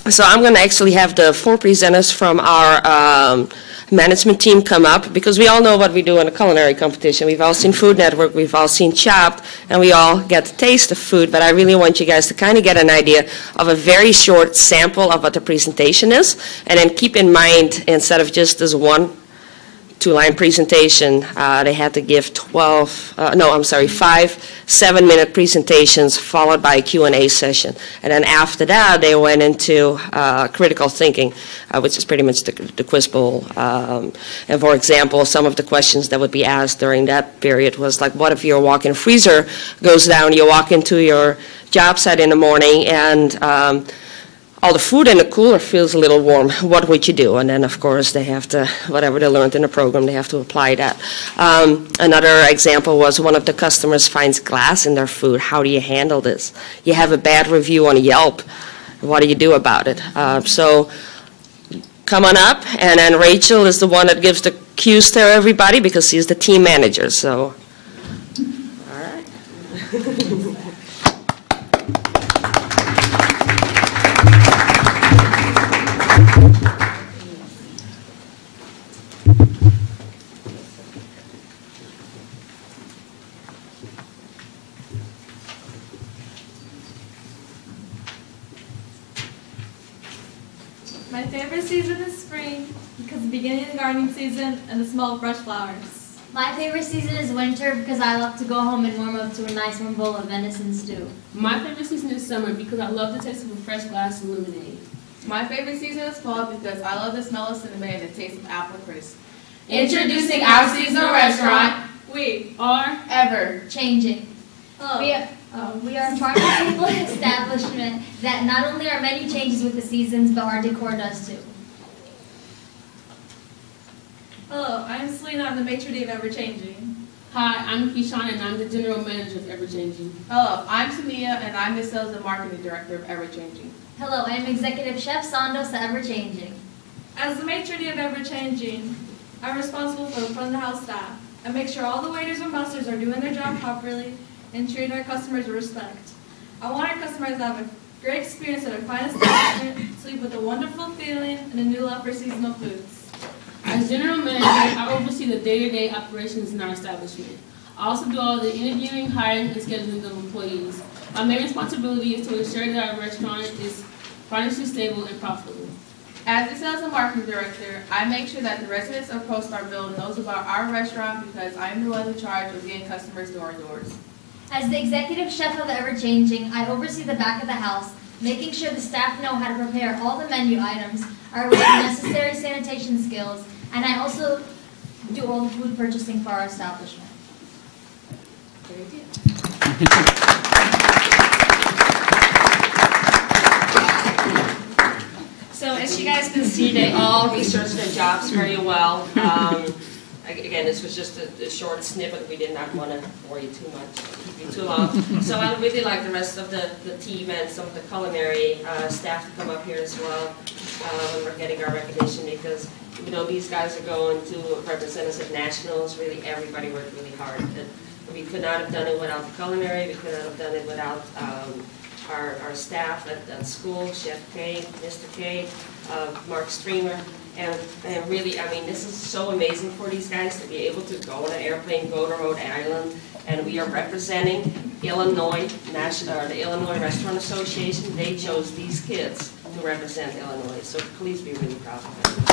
So I'm going to actually have the 4 presenters from our management team come up, because we all know what we do in a culinary competition. We've all seen Food Network, we've all seen Chopped, and we all get to taste the food, but I really want you guys to kind of get an idea of a very short sample of what the presentation is, and then keep in mind, instead of just this 1 2-line presentation, they had to give 5 7-minute presentations followed by a Q&A session. And then after that, they went into critical thinking, which is pretty much the quiz bowl. And for example, some of the questions that would be asked during that period was like, what if your walk-in freezer goes down, you walk into your job site in the morning, and all the food in the cooler feels a little warm. What would you do? And then, of course, they have to, whatever they learned in the program, they have to apply that. Another example was one of the customers finds glass in their food. How do you handle this? You have a bad review on Yelp. What do you do about it? So come on up. And then Rachel is the one that gives the cues to everybody, because she's the team manager. So, all right. My favorite season is spring, because the beginning of the gardening season and the smell of fresh flowers. My favorite season is winter, because I love to go home and warm up to a nice warm bowl of venison stew. My favorite season is summer, because I love the taste of a fresh glass of lemonade. My favorite season is fall, because I love the smell of cinnamon and the taste of apple crisp. Introducing our seasonal restaurant, we are Ever Changing. We are a farm-to-table establishment that not only our menu changes with the seasons, but our decor does too. Hello, I'm Selena. I'm the maitre d' of Ever Changing. Hi, I'm Keyshawn, and I'm the general manager of Ever Changing. Hello, I'm Tamia, and I'm the sales and marketing director of Ever Changing. Hello, I am executive chef Sandos at Ever Changing. As the maitre d' of Ever Changing, I'm responsible for the front of the house staff. I make sure all the waiters and busters are doing their job properly and treat our customers with respect. I want our customers to have a great experience at our finest establishment, sleep with a wonderful feeling, and a new love for seasonal foods. As general manager, I oversee the day-to-day operations in our establishment. I also do all the interviewing, hiring, and scheduling of employees. My main responsibility is to ensure that our restaurant is financially stable and profitable. As the sales and marketing director, I make sure that the residents of Post Starkville knows about our restaurant, because I am the one in charge of getting customers to our doors. As the executive chef of Ever Changing, I oversee the back of the house, making sure the staff know how to prepare all the menu items, are aware of necessary sanitation skills, and I also do all the food purchasing for our establishment. So as you guys can see, they all researched their jobs very well. Again, this was just a short snippet. We did not want to bore you too much, keep you too long. So I would really like the rest of the team and some of the culinary staff to come up here as well when we're getting our recognition, because even though these guys are going to represent us at nationals, really everybody worked really hard. We could not have done it without the culinary. We could not have done it without our staff at school, Chef K, Mr. K, Mark Streamer. And really, I mean, this is so amazing for these guys to be able to go on an airplane, go to Rhode Island, and we are representing Illinois, the Illinois Restaurant Association. They chose these kids to represent Illinois, so please be really proud of them.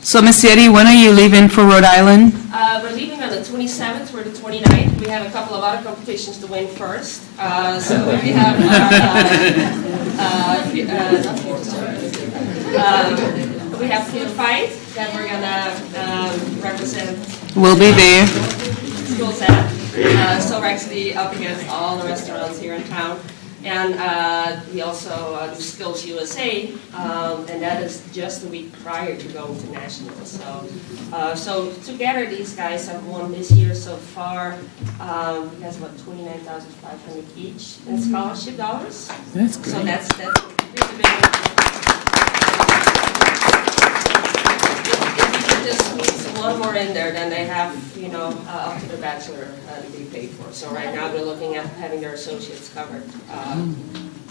So, Ms. Yeti, when are you leaving for Rhode Island? We're leaving on the 27th or the 29th. We have a couple of other competitions to win first. So we have we have food fight that we're gonna represent. We'll be there. Schools at. So we're actually up against all the restaurants here in town. And we also do Skills USA, and that is just a week prior to going to nationals. So together these guys have won this year so far. That's what, $29,500 each in scholarship dollars. That's great. So that's really big. If you could just squeeze one more in there, then they have, you know, up to the bachelor degree paid for. So right now they're looking at having their associates covered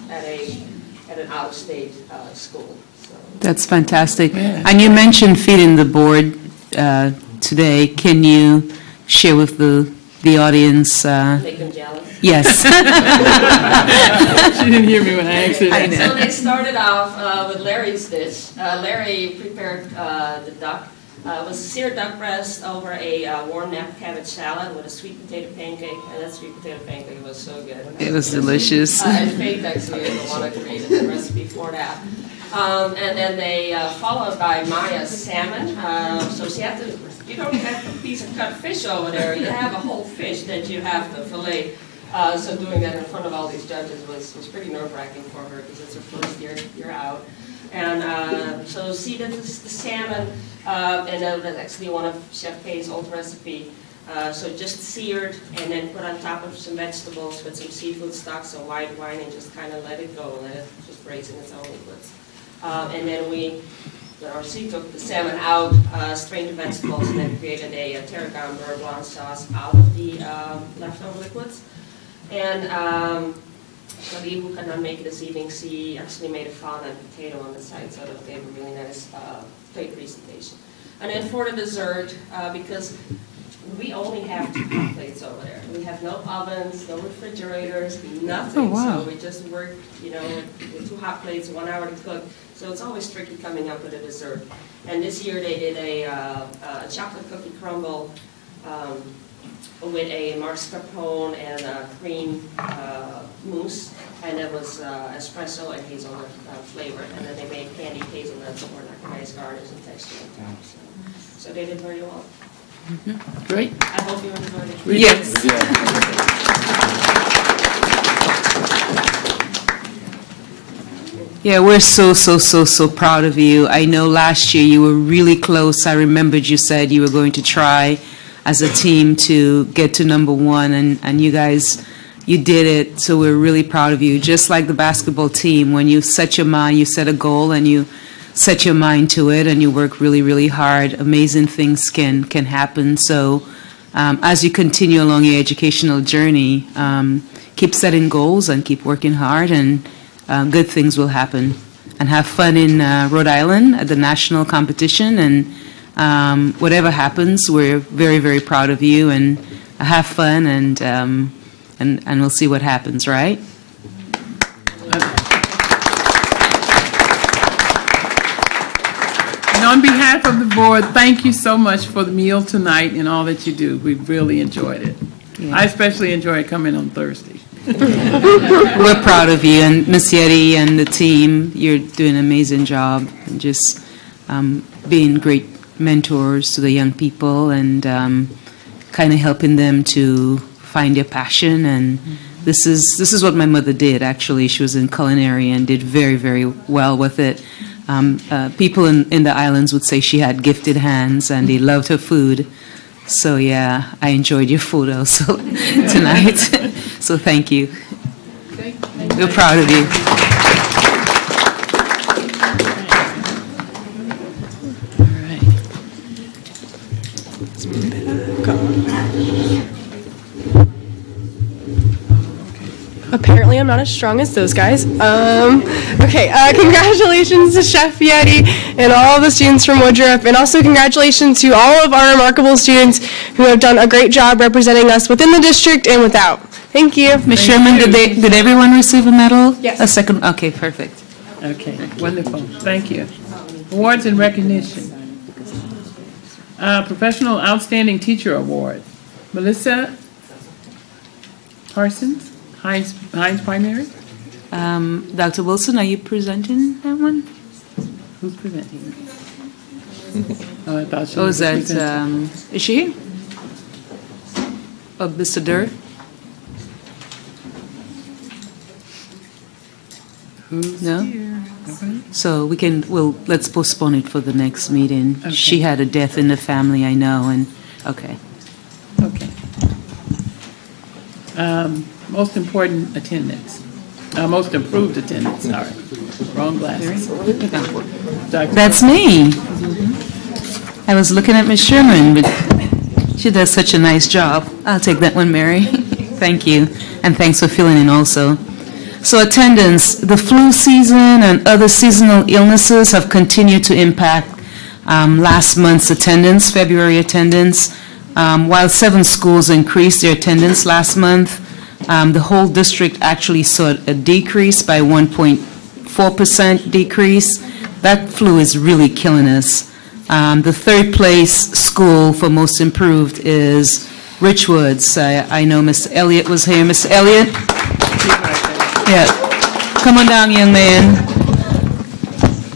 at an out-of-state school. So. That's fantastic. And you mentioned feeding the board today. Can you share with the audience? Make them jealous? Yes. She didn't hear me when I asked her that. So they started off with Larry's dish. Larry prepared the duck. It was a seared duck breast over a warm nap cabbage salad with a sweet potato pancake, and that sweet potato pancake was so good. It was delicious. And Faith actually is the one that created the recipe for that. And then they followed by Maya's salmon. So she had to, you don't have a piece of cut fish over there. You have a whole fish that you have to fillet. So doing that in front of all these judges was pretty nerve-wracking for her because it's her first year out. And so she did the salmon, and that was actually one of Chef K's old recipe. So just seared and then put on top of some vegetables with some seafood stock, so white wine, and just kind of let it go, let it just raise in its own liquids. And then she took the salmon out, strained the vegetables, and then created a tarragon beurre blanc sauce out of the leftover liquids. And Khalid, who could not make it this evening, she actually made a fondant potato on the side, so that gave a really nice plate presentation. And then for the dessert, because we only have 2 hot plates over there. We have no ovens, no refrigerators, nothing. Oh, wow. So we just work, you know, with 2 hot plates, 1 hour to cook. So it's always tricky coming up with a dessert. And this year they did a chocolate cookie crumble with a mascarpone and a cream mousse, and it was espresso and hazelnut flavor. And then they made candied hazelnuts for like a nice garnish and texture on top. So they did very well. Mm-hmm. Great. I hope you enjoyed it. Yes. Yeah, we're so proud of you. I know last year you were really close. I remembered you said you were going to try as a team to get to #1, and you guys, you did it. So we're really proud of you. Just like the basketball team, when you set your mind, you set a goal and you set your mind to it and you work really hard, amazing things can happen. So as you continue along your educational journey, keep setting goals and keep working hard, and good things will happen. And have fun in Rhode Island at the national competition, and whatever happens, we're very proud of you, and have fun, and we'll see what happens, right? And on behalf of the board, thank you so much for the meal tonight and all that you do. We really enjoyed it. Yeah. I especially enjoyed coming on Thursday. We're proud of you, and Ms. Yeti and the team. You're doing an amazing job, and just being great mentors to the young people, and kind of helping them to find their passion. And this is what my mother did. Actually, she was in culinary and did very well with it. People in the islands would say she had gifted hands, and they loved her food. So yeah, I enjoyed your food also tonight. So thank you. We're proud of you. Apparently, I'm not as strong as those guys. Congratulations to Chef Yeti and all the students from Woodruff, and also congratulations to all of our remarkable students who have done a great job representing us within the district and without. Thank you. Ms. Sherman, did everyone receive a medal? Yes. A second, okay, perfect. Okay, wonderful. Thank you. Awards and recognition. Professional Outstanding Teacher Award. Melissa Parsons, Hines Primary. Dr. Wilson, are you presenting that one? Who's presenting? Oh, I thought she Oh, was is that, presenting. is she here? Oh, Mr. Durr? Who's No? here? Okay. So let's postpone it for the next meeting. Okay. She had a death in the family, I know, and, okay. Okay. Most important attendance. Most improved attendance, sorry. Wrong glasses. That's me. I was looking at Ms. Sherman, but she does such a nice job. I'll take that one, Mary. Thank you, and thanks for filling in also. So attendance, the flu season and other seasonal illnesses have continued to impact last month's attendance, February attendance. While 7 schools increased their attendance last month, the whole district actually saw a decrease by 1.4% decrease. That flu is really killing us. The third place school for most improved is Richwoods. I know Mr. Elliott was here. Mr. Elliott? Yeah. Come on down, young man.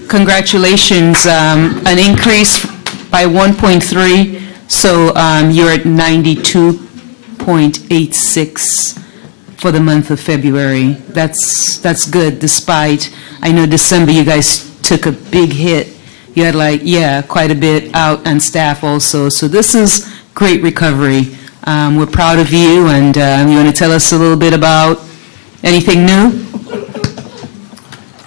Congratulations. An increase by 1.3. So you're at 92.86 for the month of February. That's good, despite, I know December you guys took a big hit. You had quite a bit out on staff also. So this is great recovery. We're proud of you, and you want to tell us a little bit about anything new?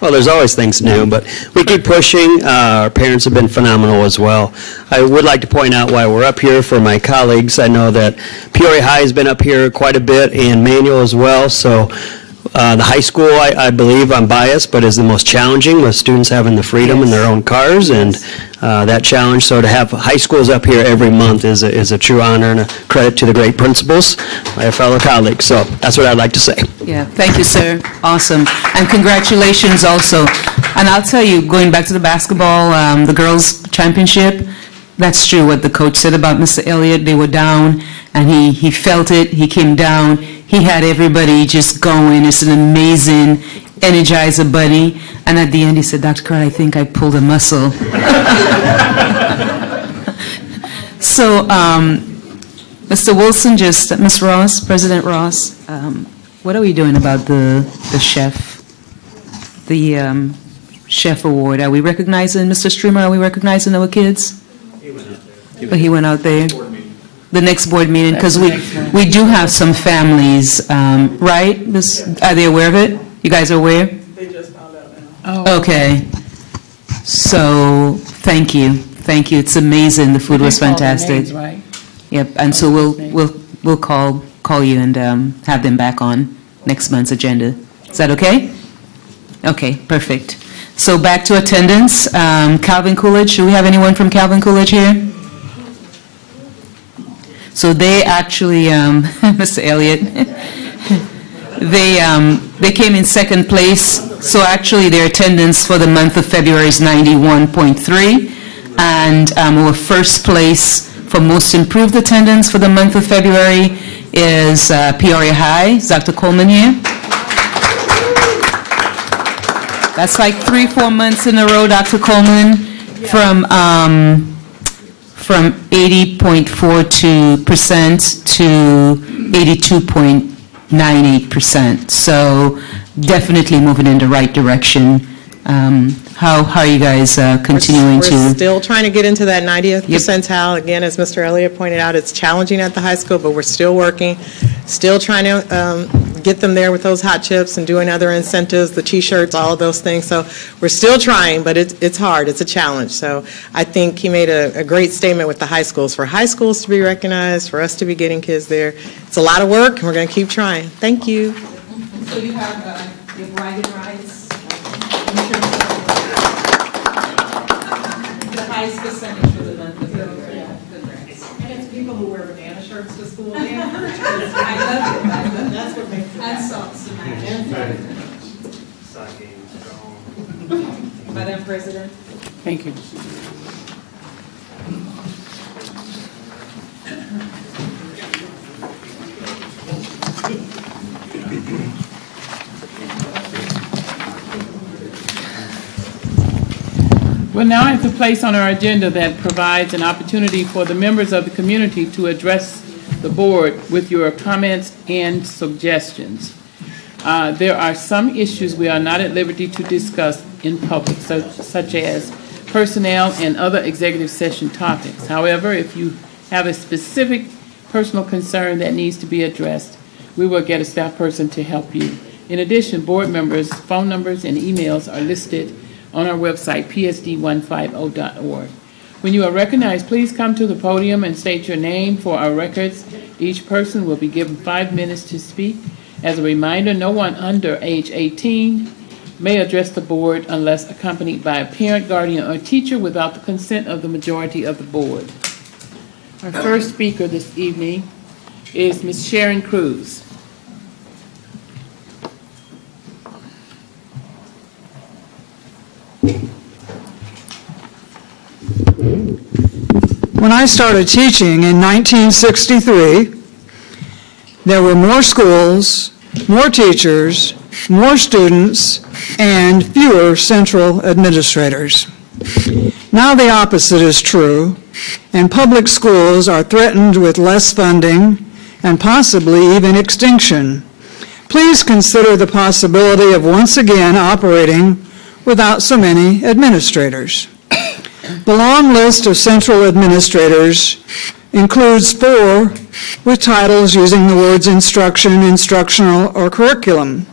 Well, there's always things new, but we keep pushing. Our parents have been phenomenal as well. I would like to point out why we're up here for my colleagues. I know that Peoria High has been up here quite a bit, and Manual as well. So the high school, I believe, I'm biased, but is the most challenging, with students having the freedom in their own cars and that challenge. So to have high schools up here every month is a true honor and a credit to the great principals, my fellow colleagues. So that's what I'd like to say. Yeah, thank you, sir. Awesome. And congratulations also. And I'll tell you, going back to the basketball, the girls' championship, that's true what the coach said about Mr. Elliott. They were down, and he felt it. He came down. He had everybody just going. It's an amazing energizer bunny. And at the end, he said, Dr. Carr, I think I pulled a muscle. So, Mr. Wilson, Ms. Ross, President Ross, what are we doing about the chef, the chef award? Are we recognizing, Mr. Streamer, are we recognizing our kids? He went out there. The next board meeting, because we do have some families, right? Are they aware of it? You guys are aware? They just found out now. Oh. Okay. So, thank you. Thank you. It's amazing. The food was fantastic. Names, right? Yep. And so we'll call you and have them back on next month's agenda. Is that okay? Okay, perfect. So back to attendance. Calvin Coolidge. Do we have anyone from Calvin Coolidge here? So they actually, Mr. Elliott, they came in second place. So actually their attendance for the month of February is 91.3. And our first place for most improved attendance for the month of February is Peoria High. Is Dr. Coleman here? That's like 3-4 months in a row, Dr. Coleman, from 80.42% to 82.98%. So definitely moving in the right direction. How are you guys continuing We're still trying to get into that 90th percentile. Again, as Mr. Elliott pointed out, it's challenging at the high school, but we're still working, still trying to get them there with those hot chips and doing other incentives, the T-shirts, all of those things. So we're still trying, but it's hard. It's a challenge. So I think he made a great statement with the high schools. For high schools to be recognized, for us to be getting kids there, it's a lot of work, and we're going to keep trying. Thank you. So you have your bragging rights, the highest percentage for the month of February. And it's people who wear banana shirts to school. I love it. That's what makes it. And socks. Madam President. Thank you. We're now at the place on our agenda that provides an opportunity for the members of the community to address the board with your comments and suggestions. There are some issues we are not at liberty to discuss in public, such as personnel and other executive session topics. However, if you have a specific personal concern that needs to be addressed, we will get a staff person to help you. In addition, board members' phone numbers and emails are listed on our website, psd150.org. When you are recognized, please come to the podium and state your name for our records. Each person will be given 5 minutes to speak. As a reminder, no one under age 18 may address the board unless accompanied by a parent, guardian, or teacher without the consent of the majority of the board. Our first speaker this evening is Ms. Sharon Cruz. When I started teaching in 1963, there were more schools, more teachers, more students, and fewer central administrators. Now the opposite is true, and public schools are threatened with less funding and possibly even extinction. Please consider the possibility of once again operating without so many administrators. The long list of central administrators includes 4 with titles using the words instruction, instructional, or curriculum,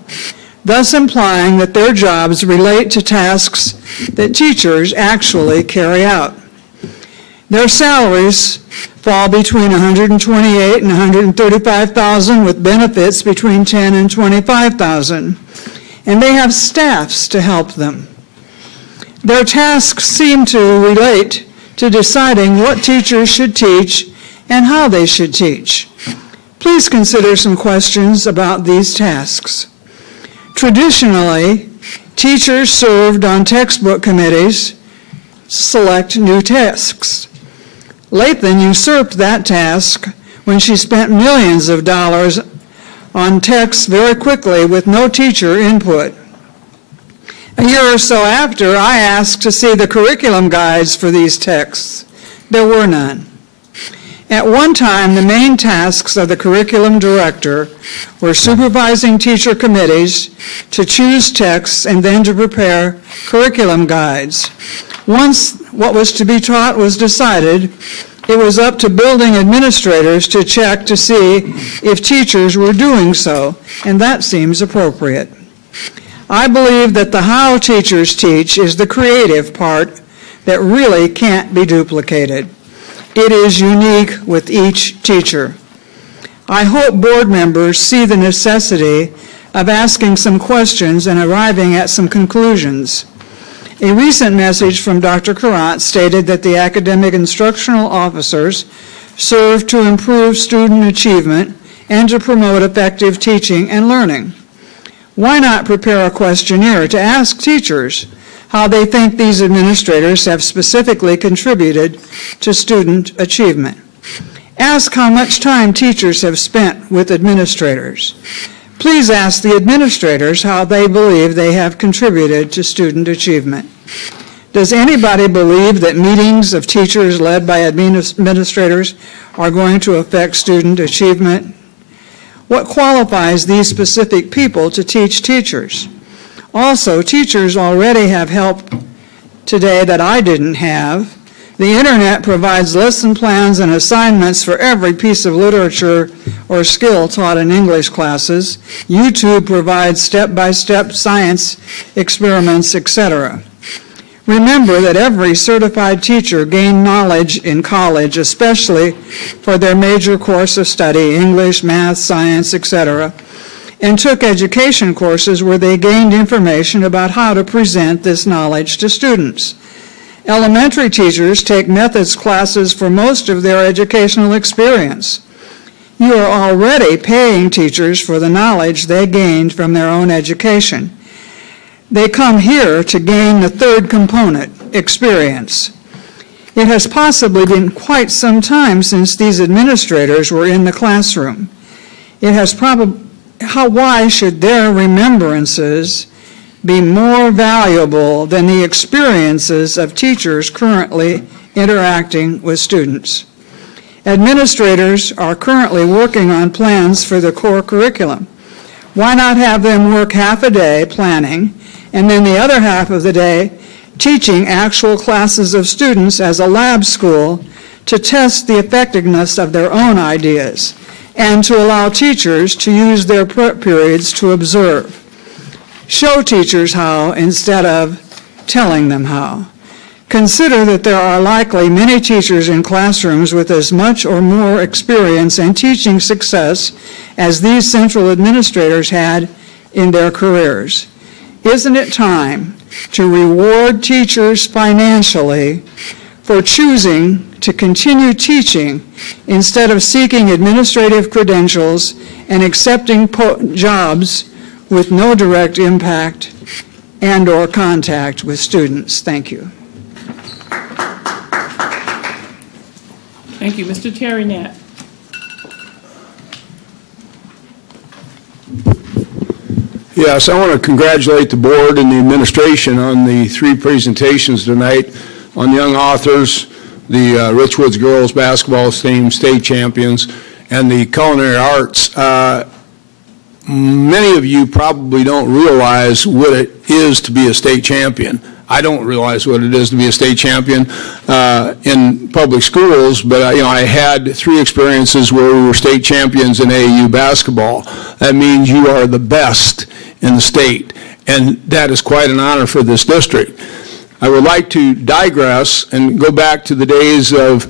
thus implying that their jobs relate to tasks that teachers actually carry out. Their salaries fall between $128,000 and $135,000, with benefits between $10,000 and $25,000, and they have staffs to help them. Their tasks seem to relate to deciding what teachers should teach and how they should teach. Please consider some questions about these tasks. Traditionally, teachers served on textbook committees to select new tasks. Lathan usurped that task when she spent millions of dollars on texts very quickly with no teacher input. A year or so after, I asked to see the curriculum guides for these texts. There were none. At one time, the main tasks of the curriculum director were supervising teacher committees to choose texts and then to prepare curriculum guides. Once what was to be taught was decided, it was up to building administrators to check to see if teachers were doing so, and that seems appropriate. I believe that the how teachers teach is the creative part that really can't be duplicated. It is unique with each teacher. I hope board members see the necessity of asking some questions and arriving at some conclusions. A recent message from Dr. Karat stated that the academic instructional officers serve to improve student achievement and to promote effective teaching and learning. Why not prepare a questionnaire to ask teachers how they think these administrators have specifically contributed to student achievement? Ask how much time teachers have spent with administrators. Please ask the administrators how they believe they have contributed to student achievement. Does anybody believe that meetings of teachers led by administrators are going to affect student achievement? What qualifies these specific people to teach teachers? Also, teachers already have help today that I didn't have. The internet provides lesson plans and assignments for every piece of literature or skill taught in English classes. YouTube provides step-by-step science experiments, etc. Remember that every certified teacher gained knowledge in college, especially for their major course of study, English, math, science, etc., and took education courses where they gained information about how to present this knowledge to students. Elementary teachers take methods classes for most of their educational experience. You are already paying teachers for the knowledge they gained from their own education. They come here to gain the third component, experience. It has possibly been quite some time since these administrators were in the classroom. Why should their remembrances be more valuable than the experiences of teachers currently interacting with students? Administrators are currently working on plans for the core curriculum. Why not have them work half a day planning and then the other half of the day teaching actual classes of students as a lab school to test the effectiveness of their own ideas and to allow teachers to use their prep periods to observe? Show teachers how instead of telling them how. Consider that there are likely many teachers in classrooms with as much or more experience and teaching success as these central administrators had in their careers. Isn't it time to reward teachers financially for choosing to continue teaching instead of seeking administrative credentials and accepting jobs with no direct impact and/or contact with students? Thank you. Thank you. Mr. Terry Knapp. Yes, I want to congratulate the board and the administration on the 3 presentations tonight on young authors, the Richwoods girls basketball team state champions, and the culinary arts. Many of you probably don't realize what it is to be a state champion. I don't realize what it is to be a state champion in public schools, but I had 3 experiences where we were state champions in AAU basketball. That means you are the best in the state, and that is quite an honor for this district. I would like to digress and go back to the days of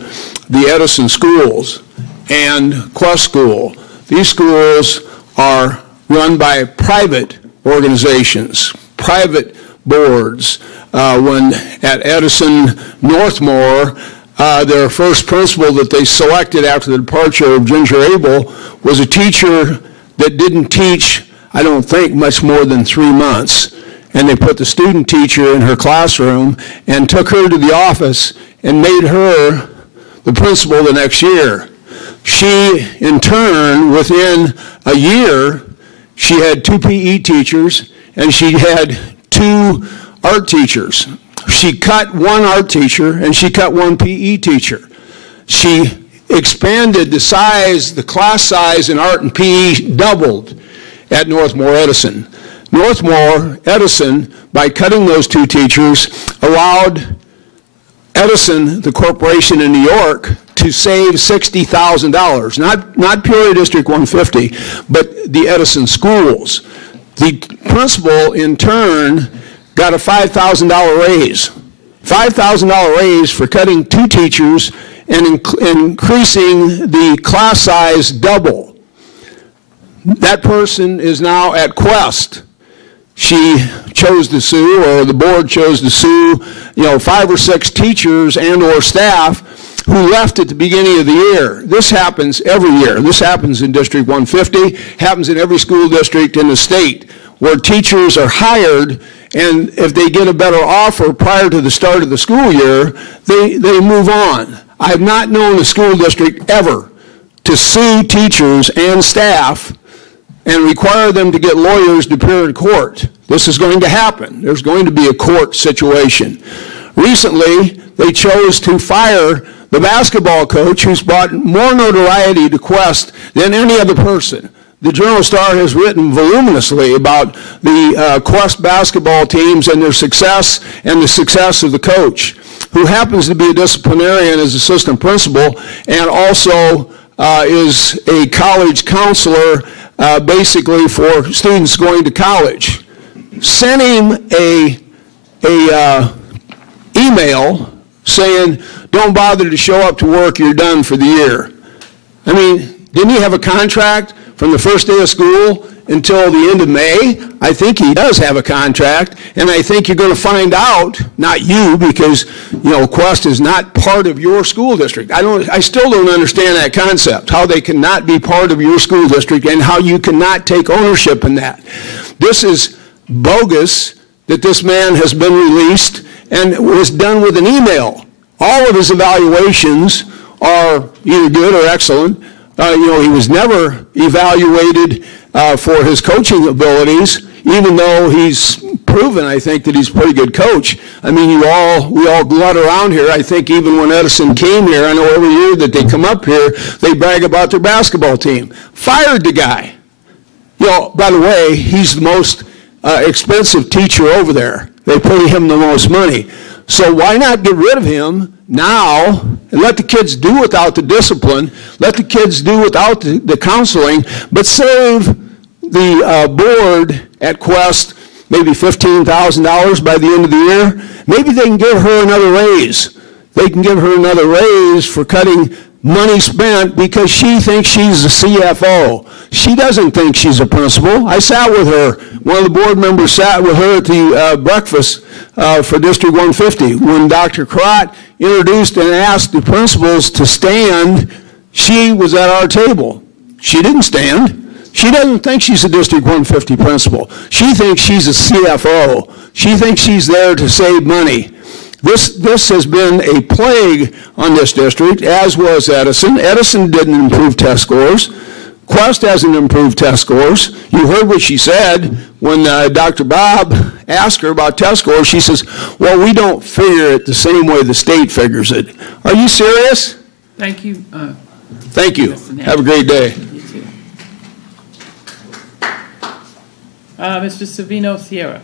the Edison schools and Quest School. These schools are run by private organizations, private boards. When at Edison Northmore, their first principal that they selected after the departure of Ginger Abel was a teacher that didn't teach, I don't think, much more than 3 months. And they put the student teacher in her classroom and took her to the office and made her the principal the next year. She, in turn, within a year, she had 2 PE teachers and she had 2 art teachers. She cut 1 art teacher and she cut 1 PE teacher. She expanded the size, the class size in art and PE doubled at Northmore Edison. Northmore Edison, by cutting those 2 teachers, allowed Edison, the corporation in New York, to save $60,000. Not Peoria District 150, but the Edison schools. The principal, in turn, got a $5,000 raise. $5,000 raise for cutting 2 teachers and increasing the class size double. That person is now at Quest. She chose to sue, or the board chose to sue, 5 or 6 teachers and or staff who left at the beginning of the year. This happens every year. This happens in District 150, happens in every school district in the state, where teachers are hired, and if they get a better offer prior to the start of the school year, they move on. I have not known a school district ever to sue teachers and staff and require them to get lawyers to appear in court. This is going to happen. There's going to be a court situation. Recently, they chose to fire the basketball coach who's brought more notoriety to Quest than any other person. The Journal-Star has written voluminously about the Quest basketball teams and their success and the success of the coach, who happens to be a disciplinarian as assistant principal and also is a college counselor basically for students going to college. Sent him a email saying, don't bother to show up to work, you're done for the year. I mean, didn't he have a contract from the first day of school until the end of May. I think he does have a contract, and I think you're going to find out, not you, because, Quest is not part of your school district. I still don't understand that concept, how they cannot be part of your school district and how you cannot take ownership in that. This is bogus that this man has been released and was done with an email. All of his evaluations are either good or excellent. He was never evaluated for his coaching abilities, even though he's proven, I think, that he's a pretty good coach. I mean, we all glut around here. I think even when Edison came here, I know every year that they come up here, they brag about their basketball team. Fired the guy. By the way, he's the most expensive teacher over there. They pay him the most money. So why not get rid of him now and let the kids do without the discipline, let the kids do without the counseling, but save the board at Quest maybe $15,000 by the end of the year? Maybe they can give her another raise. They can give her another raise for cutting money spent because she thinks she's a CFO. She doesn't think she's a principal. I sat with her. One of the board members sat with her at the breakfast for District 150. When Dr. Crott introduced and asked the principals to stand, she was at our table. She didn't stand. She doesn't think she's a District 150 principal. She thinks she's a CFO. She thinks she's there to save money. This has been a plague on this district, as was Edison. Edison didn't improve test scores. Quest hasn't improved test scores. You heard what she said when Dr. Bob asked her about test scores. She says, well, we don't figure it the same way the state figures it. Are you serious? Thank you. Thank you. Have a great day. You too. Mr. Savino Sierra.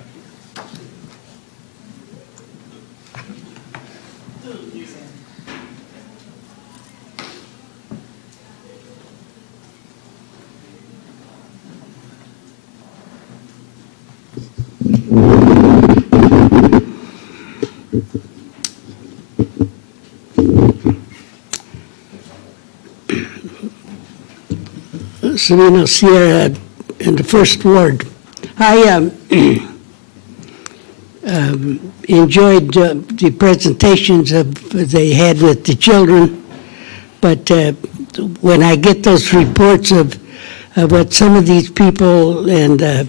Savino Sierra in the First Ward. I enjoyed the presentations they had with the children, but when I get those reports of what some of these people and the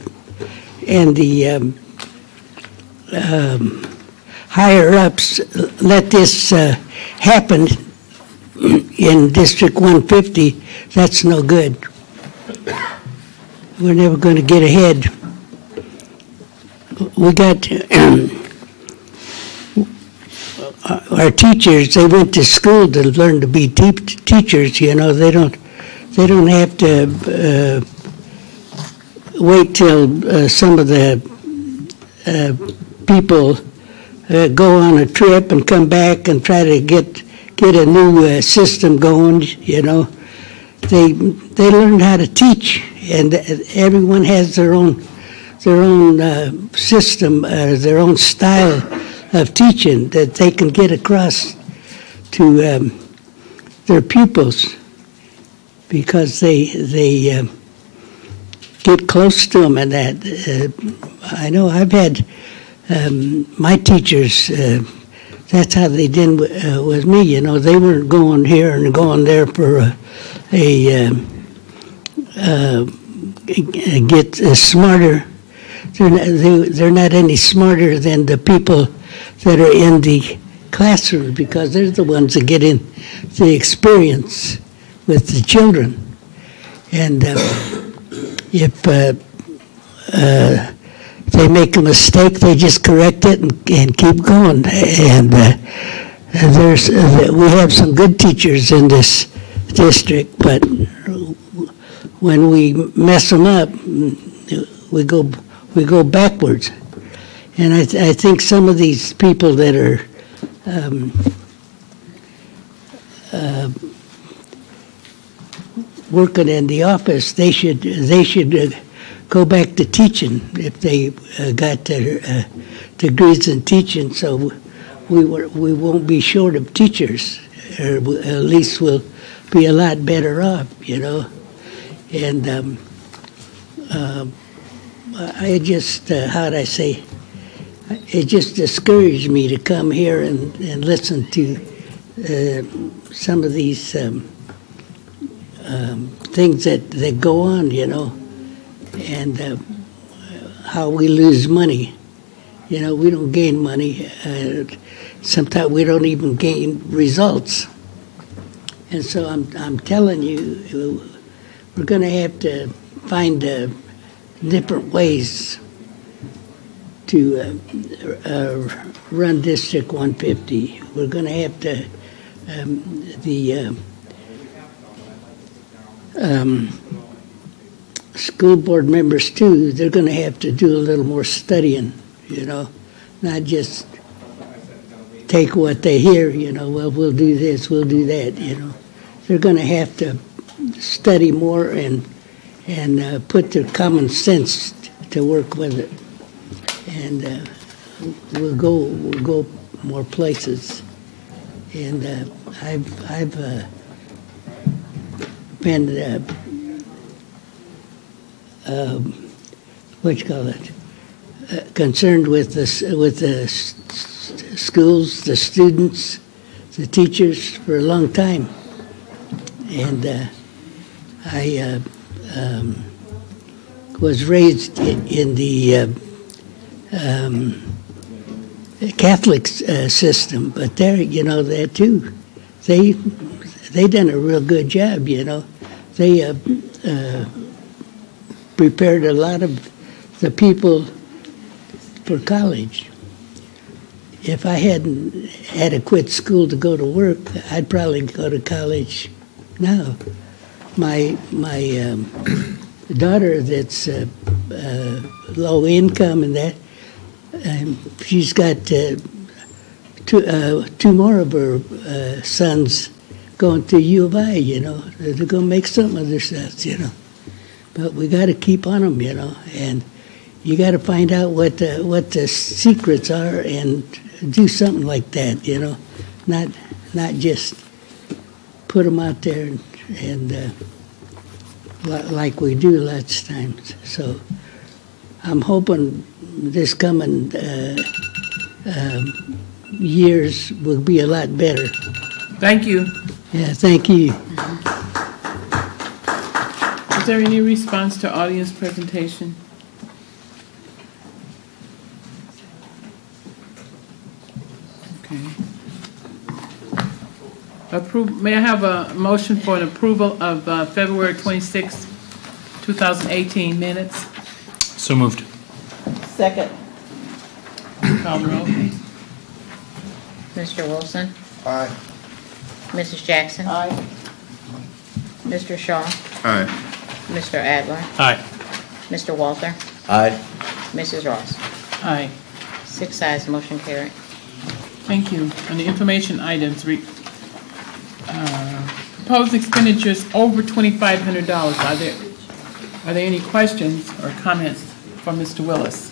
higher ups let this happen in District 150, that's no good. We're never going to get ahead. We got our teachers. They went to school to learn to be teachers. They don't have to wait till some of the people go on a trip and come back and try to get a new system going. They learned how to teach, and everyone has their own system, their own style of teaching that they can get across to their pupils because they get close to them. And that I know I've had my teachers. That's how they did with me. They weren't going here and going there for get smarter. They're not any smarter than the people that are in the classroom because they're the ones that get in the experience with the children. And if they make a mistake, they just correct it and keep going. And we have some good teachers in this district, but when we mess them up, we go backwards. And I think some of these people that are working in the office, they should go back to teaching if they got their degrees in teaching. So we won't be short of teachers, or at least we'll be a lot better off, And I just, how'd I say, it just discouraged me to come here and listen to some of these things that go on, you know, and how we lose money. You know, we don't gain money. Sometimes we don't even gain results. And so I'm telling you, we're going to have to find different ways to run District 150. We're going to have to, school board members too, they're going to have to do a little more studying, you know, not just take what they hear, you know, well, we'll do this, we'll do that, you know. They're going to have to study more and put their common sense to work with it. And we'll go more places. And I've been what you call it, concerned with the schools, the students, the teachers for a long time. And I was raised in the Catholic system, but there, you know, there too, they done a real good job, you know. They prepared a lot of the people for college. If I hadn't had to quit school to go to work, I'd probably go to college now. My daughter that's low income and that, she's got two more of her sons going to U of I, you know. They're going to make something of themselves, you know. But we got to keep on them, you know, and you got to find out what the secrets are and do something like that, you know, not just put them out there and like we do lots of times. So I'm hoping this coming years will be a lot better. Thank you. Yeah, thank you. Is there any response to audience presentation? Okay. May I have a motion for an approval of February 26, 2018 minutes? So moved. Second. Call the roll, please. Mr. Wilson? Aye. Mrs. Jackson? Aye. Mr. Shaw? Aye. Mr. Adler? Aye. Mr. Walter? Aye. Mrs. Ross? Aye. 6 ayes, motion carried. Thank you. On the information items, proposed expenditures over $2,500. Are there any questions or comments from Mr. Willis?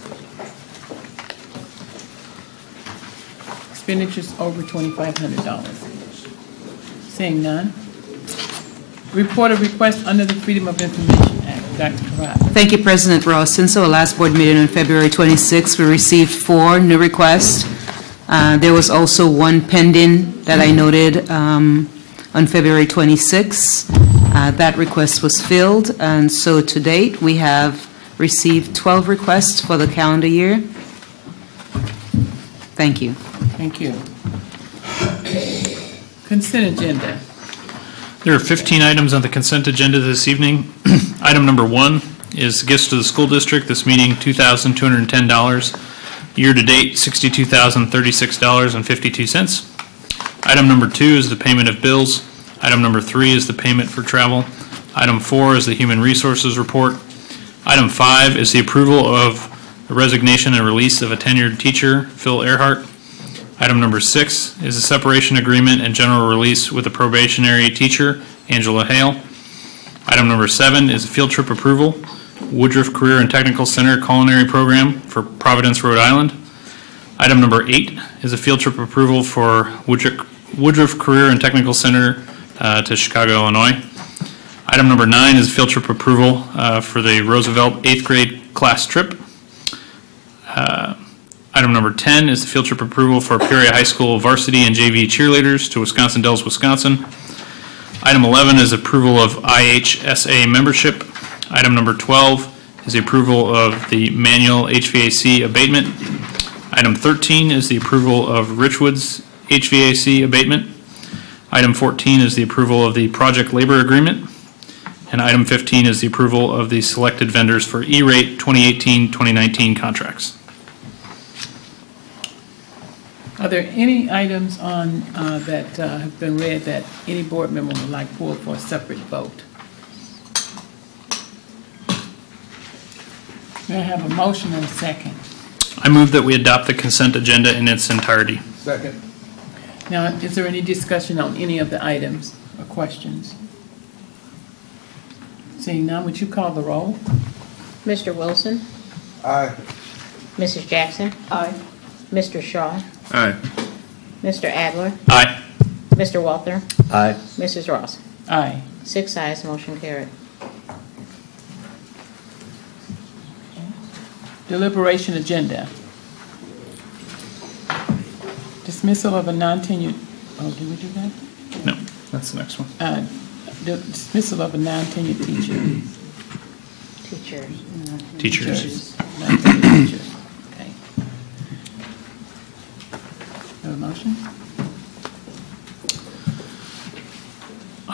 Expenditures over $2,500. Seeing none. Report of request under the Freedom of Information Act. Dr. Karat. Thank you, President Ross. Since our last board meeting on February 26, we received 4 new requests. There was also one pending that I noted on February 26. That request was filled, and so to date we have received 12 requests for the calendar year. Thank you. Thank you. Consent agenda. There are 15 items on the consent agenda this evening. Item number 1 is gifts to the school district. This meeting, $2,210. Year-to-date, $62,036.52. Item number 2 is the payment of bills. Item number 3 is the payment for travel. Item 4 is the Human Resources Report. Item 5 is the approval of the resignation and release of a tenured teacher, Phil Earhart. Item number 6 is a separation agreement and general release with a probationary teacher, Angela Hale. Item number 7 is a field trip approval, Woodruff Career and Technical Center Culinary Program for Providence, Rhode Island. Item number 8 is a field trip approval for Woodruff Career and Technical Center to Chicago, Illinois. Item number 9 is field trip approval for the Roosevelt 8th grade class trip. Item number 10 is the field trip approval for Peoria High School varsity and JV cheerleaders to Wisconsin Dells, Wisconsin. Item 11 is approval of IHSA membership. Item number 12 is the approval of the manual HVAC abatement. Item 13 is the approval of Richwood's HVAC abatement. Item 14 is the approval of the project labor agreement. And item 15 is the approval of the selected vendors for E-rate 2018-2019 contracts. Are there any items on, that have been read that any board member would like pulled for a separate vote? May I have a motion and a second? I move that we adopt the consent agenda in its entirety. Second. Now, is there any discussion on any of the items or questions? Seeing none, would you call the roll? Mr. Wilson? Aye. Mrs. Jackson? Aye. Mr. Shaw? Aye. Mr. Adler? Aye. Mr. Walter? Aye. Mrs. Ross? Aye. 6 ayes, motion carried. Deliberation agenda. Dismissal of a non-tenured, oh, did we do that? No, that's the next one. Dismissal of a non-tenured teacher. Teachers. Non-tenured teachers. Okay. Have a motion?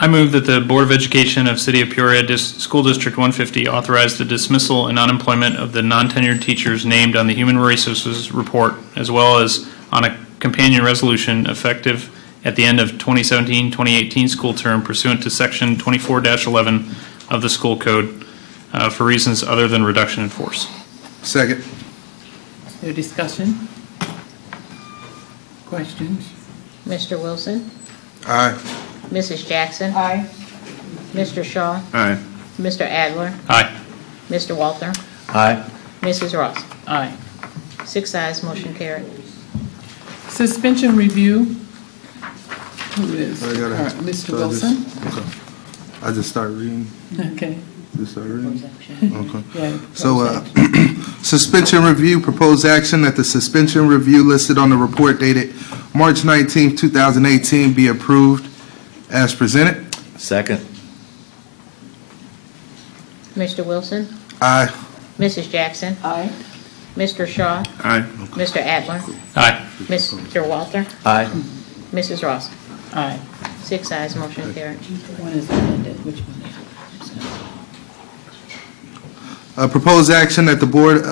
I move that the Board of Education of City of Peoria School District 150 authorize the dismissal and unemployment of the non-tenured teachers named on the Human Resources Report, as well as on a companion resolution effective at the end of 2017-2018 school term pursuant to Section 24-11 of the School Code for reasons other than reduction in force. Second. Is there discussion? Questions? Mr. Wilson? Aye. Mrs. Jackson? Aye. Mr. Shaw? Aye. Mr. Adler? Aye. Mr. Walter? Aye. Mrs. Ross? Aye. 6 ayes, motion carried. Suspension review. Who is? I gotta- Mr. so I Wilson? Okay. I just start reading. Okay. Just start reading. Okay. Yeah, So, suspension review, proposed action that the suspension review listed on the report dated March 19, 2018 be approved as presented. Second. Mr. Wilson? Aye. Mrs. Jackson? Aye. Mr. Shaw? Aye. Mr. Adler? Aye. Mr. Walter? Aye. Mrs. Ross? Aye. 6 ayes, motion carried. One is amended, which one is? Proposed action that the board,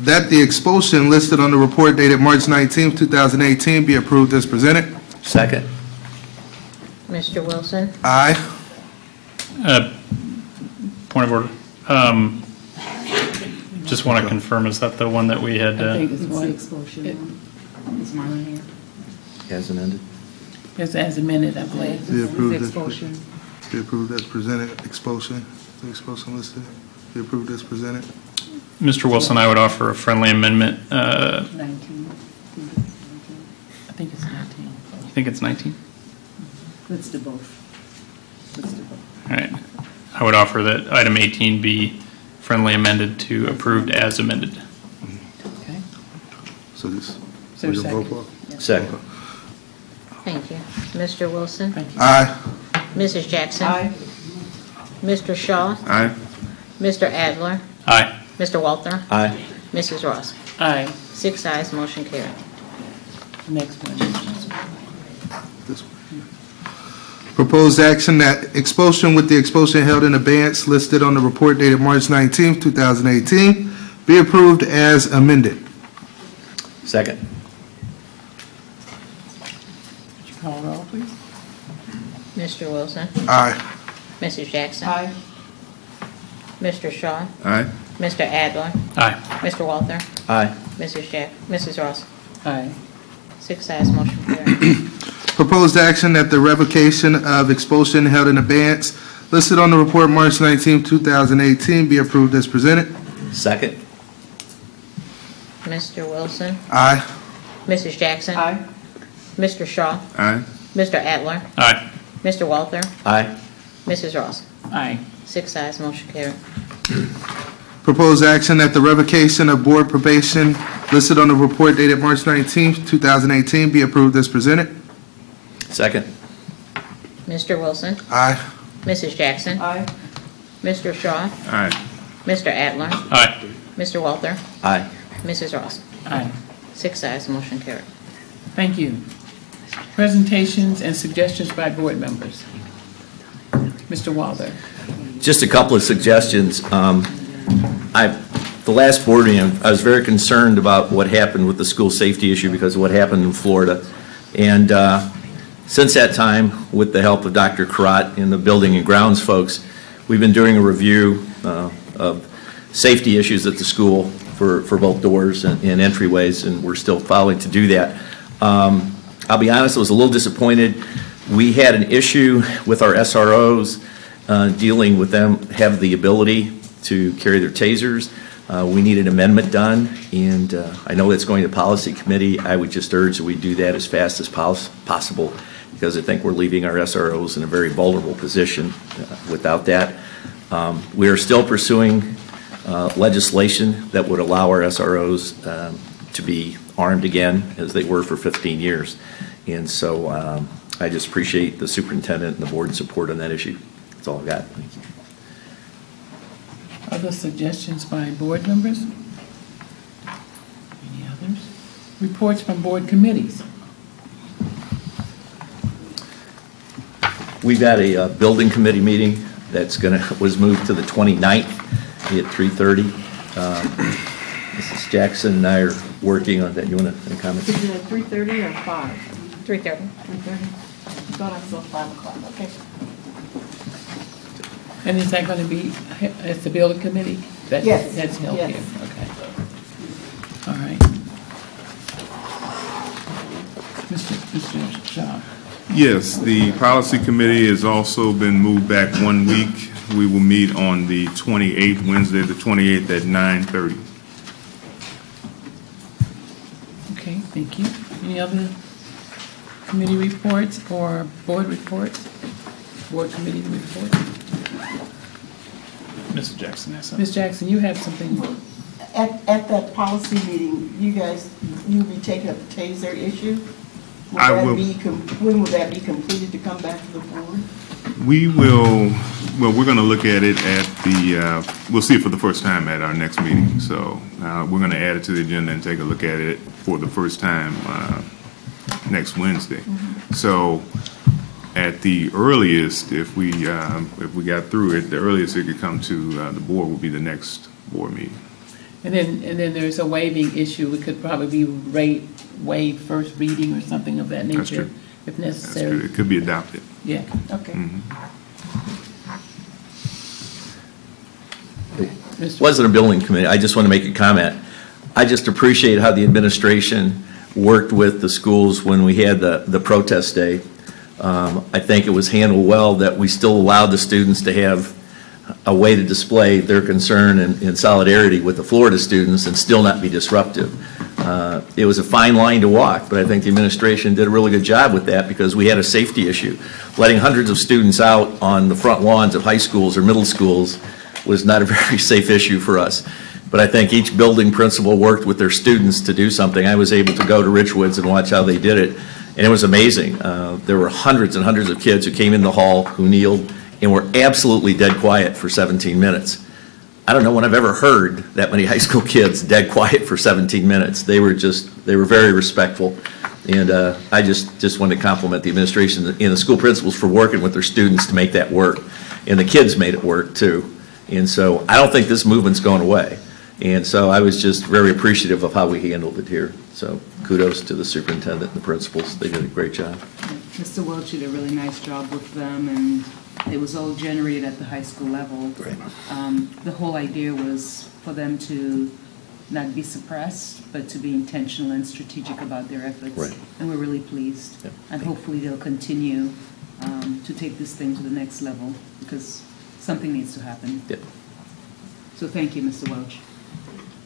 that the expulsion listed on the report dated March 19, 2018 be approved as presented. Second. Mr. Wilson? Aye. Point of order. Just want to confirm, is that the one that we had? I think it's one. Is Marlon here? As amended. It's as amended, I believe. Be approved as, be approved as presented. Expulsion. The expulsion listed. Be approved as presented. Mr. Wilson, I would offer a friendly amendment. 19. I think it's 19. You think it's 19? Let's do both. All right. I would offer that item 18 be friendly amended to approved as amended. Okay. So this. Is there a we can vote second? for? Second. Thank you. Mr. Wilson? Aye. Mrs. Jackson? Aye. Mr. Shaw? Aye. Mr. Adler? Aye. Mr. Walter? Aye. Mrs. Ross? Aye. 6 ayes, motion carried. Next one. This one. Proposed action that expulsion with the expulsion held in abeyance listed on the report dated March 19, 2018 be approved as amended. Second. Would you call roll, please? Mr. Wilson? Aye. Mrs. Jackson? Aye. Mr. Shaw? Aye. Mr. Adler? Aye. Mr. Walter? Aye. Mrs. Ross? Aye. 6 ayes, motion carried. Proposed action that the revocation of expulsion held in abeyance listed on the report March 19, 2018 be approved as presented. Second. Mr. Wilson? Aye. Mrs. Jackson? Aye. Mr. Shaw? Aye. Mr. Adler? Aye. Mr. Walter? Aye. Mrs. Ross? Aye. 6 ayes, motion carried. Proposed action that the revocation of board probation listed on the report dated March 19th, 2018 be approved as presented. Second. Mr. Wilson? Aye. Mrs. Jackson? Aye. Mr. Shaw? Aye. Mr. Adler? Aye. Mr. Walter? Aye. Mrs. Ross? Aye. 6 ayes, motion carried. Thank you. Presentations and suggestions by board members. Mr. Walter. Just a couple of suggestions. The last board meeting, I was very concerned about what happened with the school safety issue because of what happened in Florida. And since that time, with the help of Dr. Karat and the building and grounds folks, we've been doing a review of safety issues at the school for both doors and entryways, and we're still following to do that. I'll be honest, I was a little disappointed. We had an issue with our SROs dealing with them have the ability to carry their tasers. We need an amendment done, and I know that's going to policy committee. I would just urge that we do that as fast as possible because I think we're leaving our SROs in a very vulnerable position without that. We are still pursuing legislation that would allow our SROs to be armed again as they were for 15 years. And so I just appreciate the superintendent and the board's support on that issue. That's all I've got. Thank you. Other suggestions by board members? Any others? Reports from board committees. We've got a building committee meeting that's was moved to the 29th at 3:30. Mrs. Jackson and I are working on that. You want to any comments? Is it at 3:30 or 5? 3:30. 3:30. Thought I saw 5 o'clock. Okay. And is that going to be at the building committee? Yes. That's held Yes. here. Okay. All right. Mr. Shaw. Yes, the policy committee has also been moved back 1 week. We will meet on the 28th, Wednesday the 28th at 9:30. Okay, thank you. Any other committee reports or board reports? Board committee reports? Mrs. Jackson has something. Ms. Jackson, you have something. At that policy meeting, you'll be taking up the taser issue? I will. When will that be completed to come back to the board? We will, well, we're going to look at it at the, we'll see it for the first time at our next meeting. So we're going to add it to the agenda and take a look at it for the first time next Wednesday. Mm-hmm. So at the earliest, if we got through it, the earliest it could come to the board will be the next board meeting. And then there's a waiving issue. We could probably waive first reading or something of that nature. That's true. If necessary. It could be adopted. Yeah, okay. It wasn't a building committee. I just want to make a comment. I just appreciate how the administration worked with the schools when we had the protest day. I think it was handled well that we still allowed the students to have a way to display their concern and solidarity with the Florida students and still not be disruptive. It was a fine line to walk, but I think the administration did a really good job with that because we had a safety issue. Letting hundreds of students out on the front lawns of high schools or middle schools was not a very safe issue for us. But I think each building principal worked with their students to do something. I was able to go to Richwoods and watch how they did it, and it was amazing. There were hundreds and hundreds of kids who came in the hall, who kneeled, and were absolutely dead quiet for 17 minutes. I don't know when I've ever heard that many high school kids dead quiet for 17 minutes. They were very respectful. And I just want to compliment the administration and the school principals for working with their students to make that work. And the kids made it work too. And so I don't think this movement's going away. And so I was just very appreciative of how we handled it here. So kudos to the superintendent and the principals. They did a great job. Mr. Welch did a really nice job with them, and it was all generated at the high school level. Great. The whole idea was for them to not be suppressed, but to be intentional and strategic about their efforts. Right. And we're really pleased. Yep. And hopefully they'll continue to take this thing to the next level, because something needs to happen. Yep. So thank you, Mr. Welch,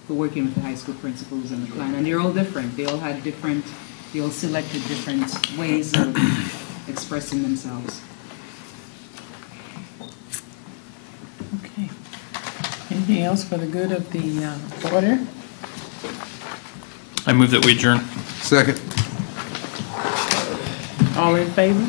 for working with the high school principals and the plan. And they're all different. They all selected different ways of expressing themselves. Anything else for the good of the order? I move that we adjourn. Second. All in favor?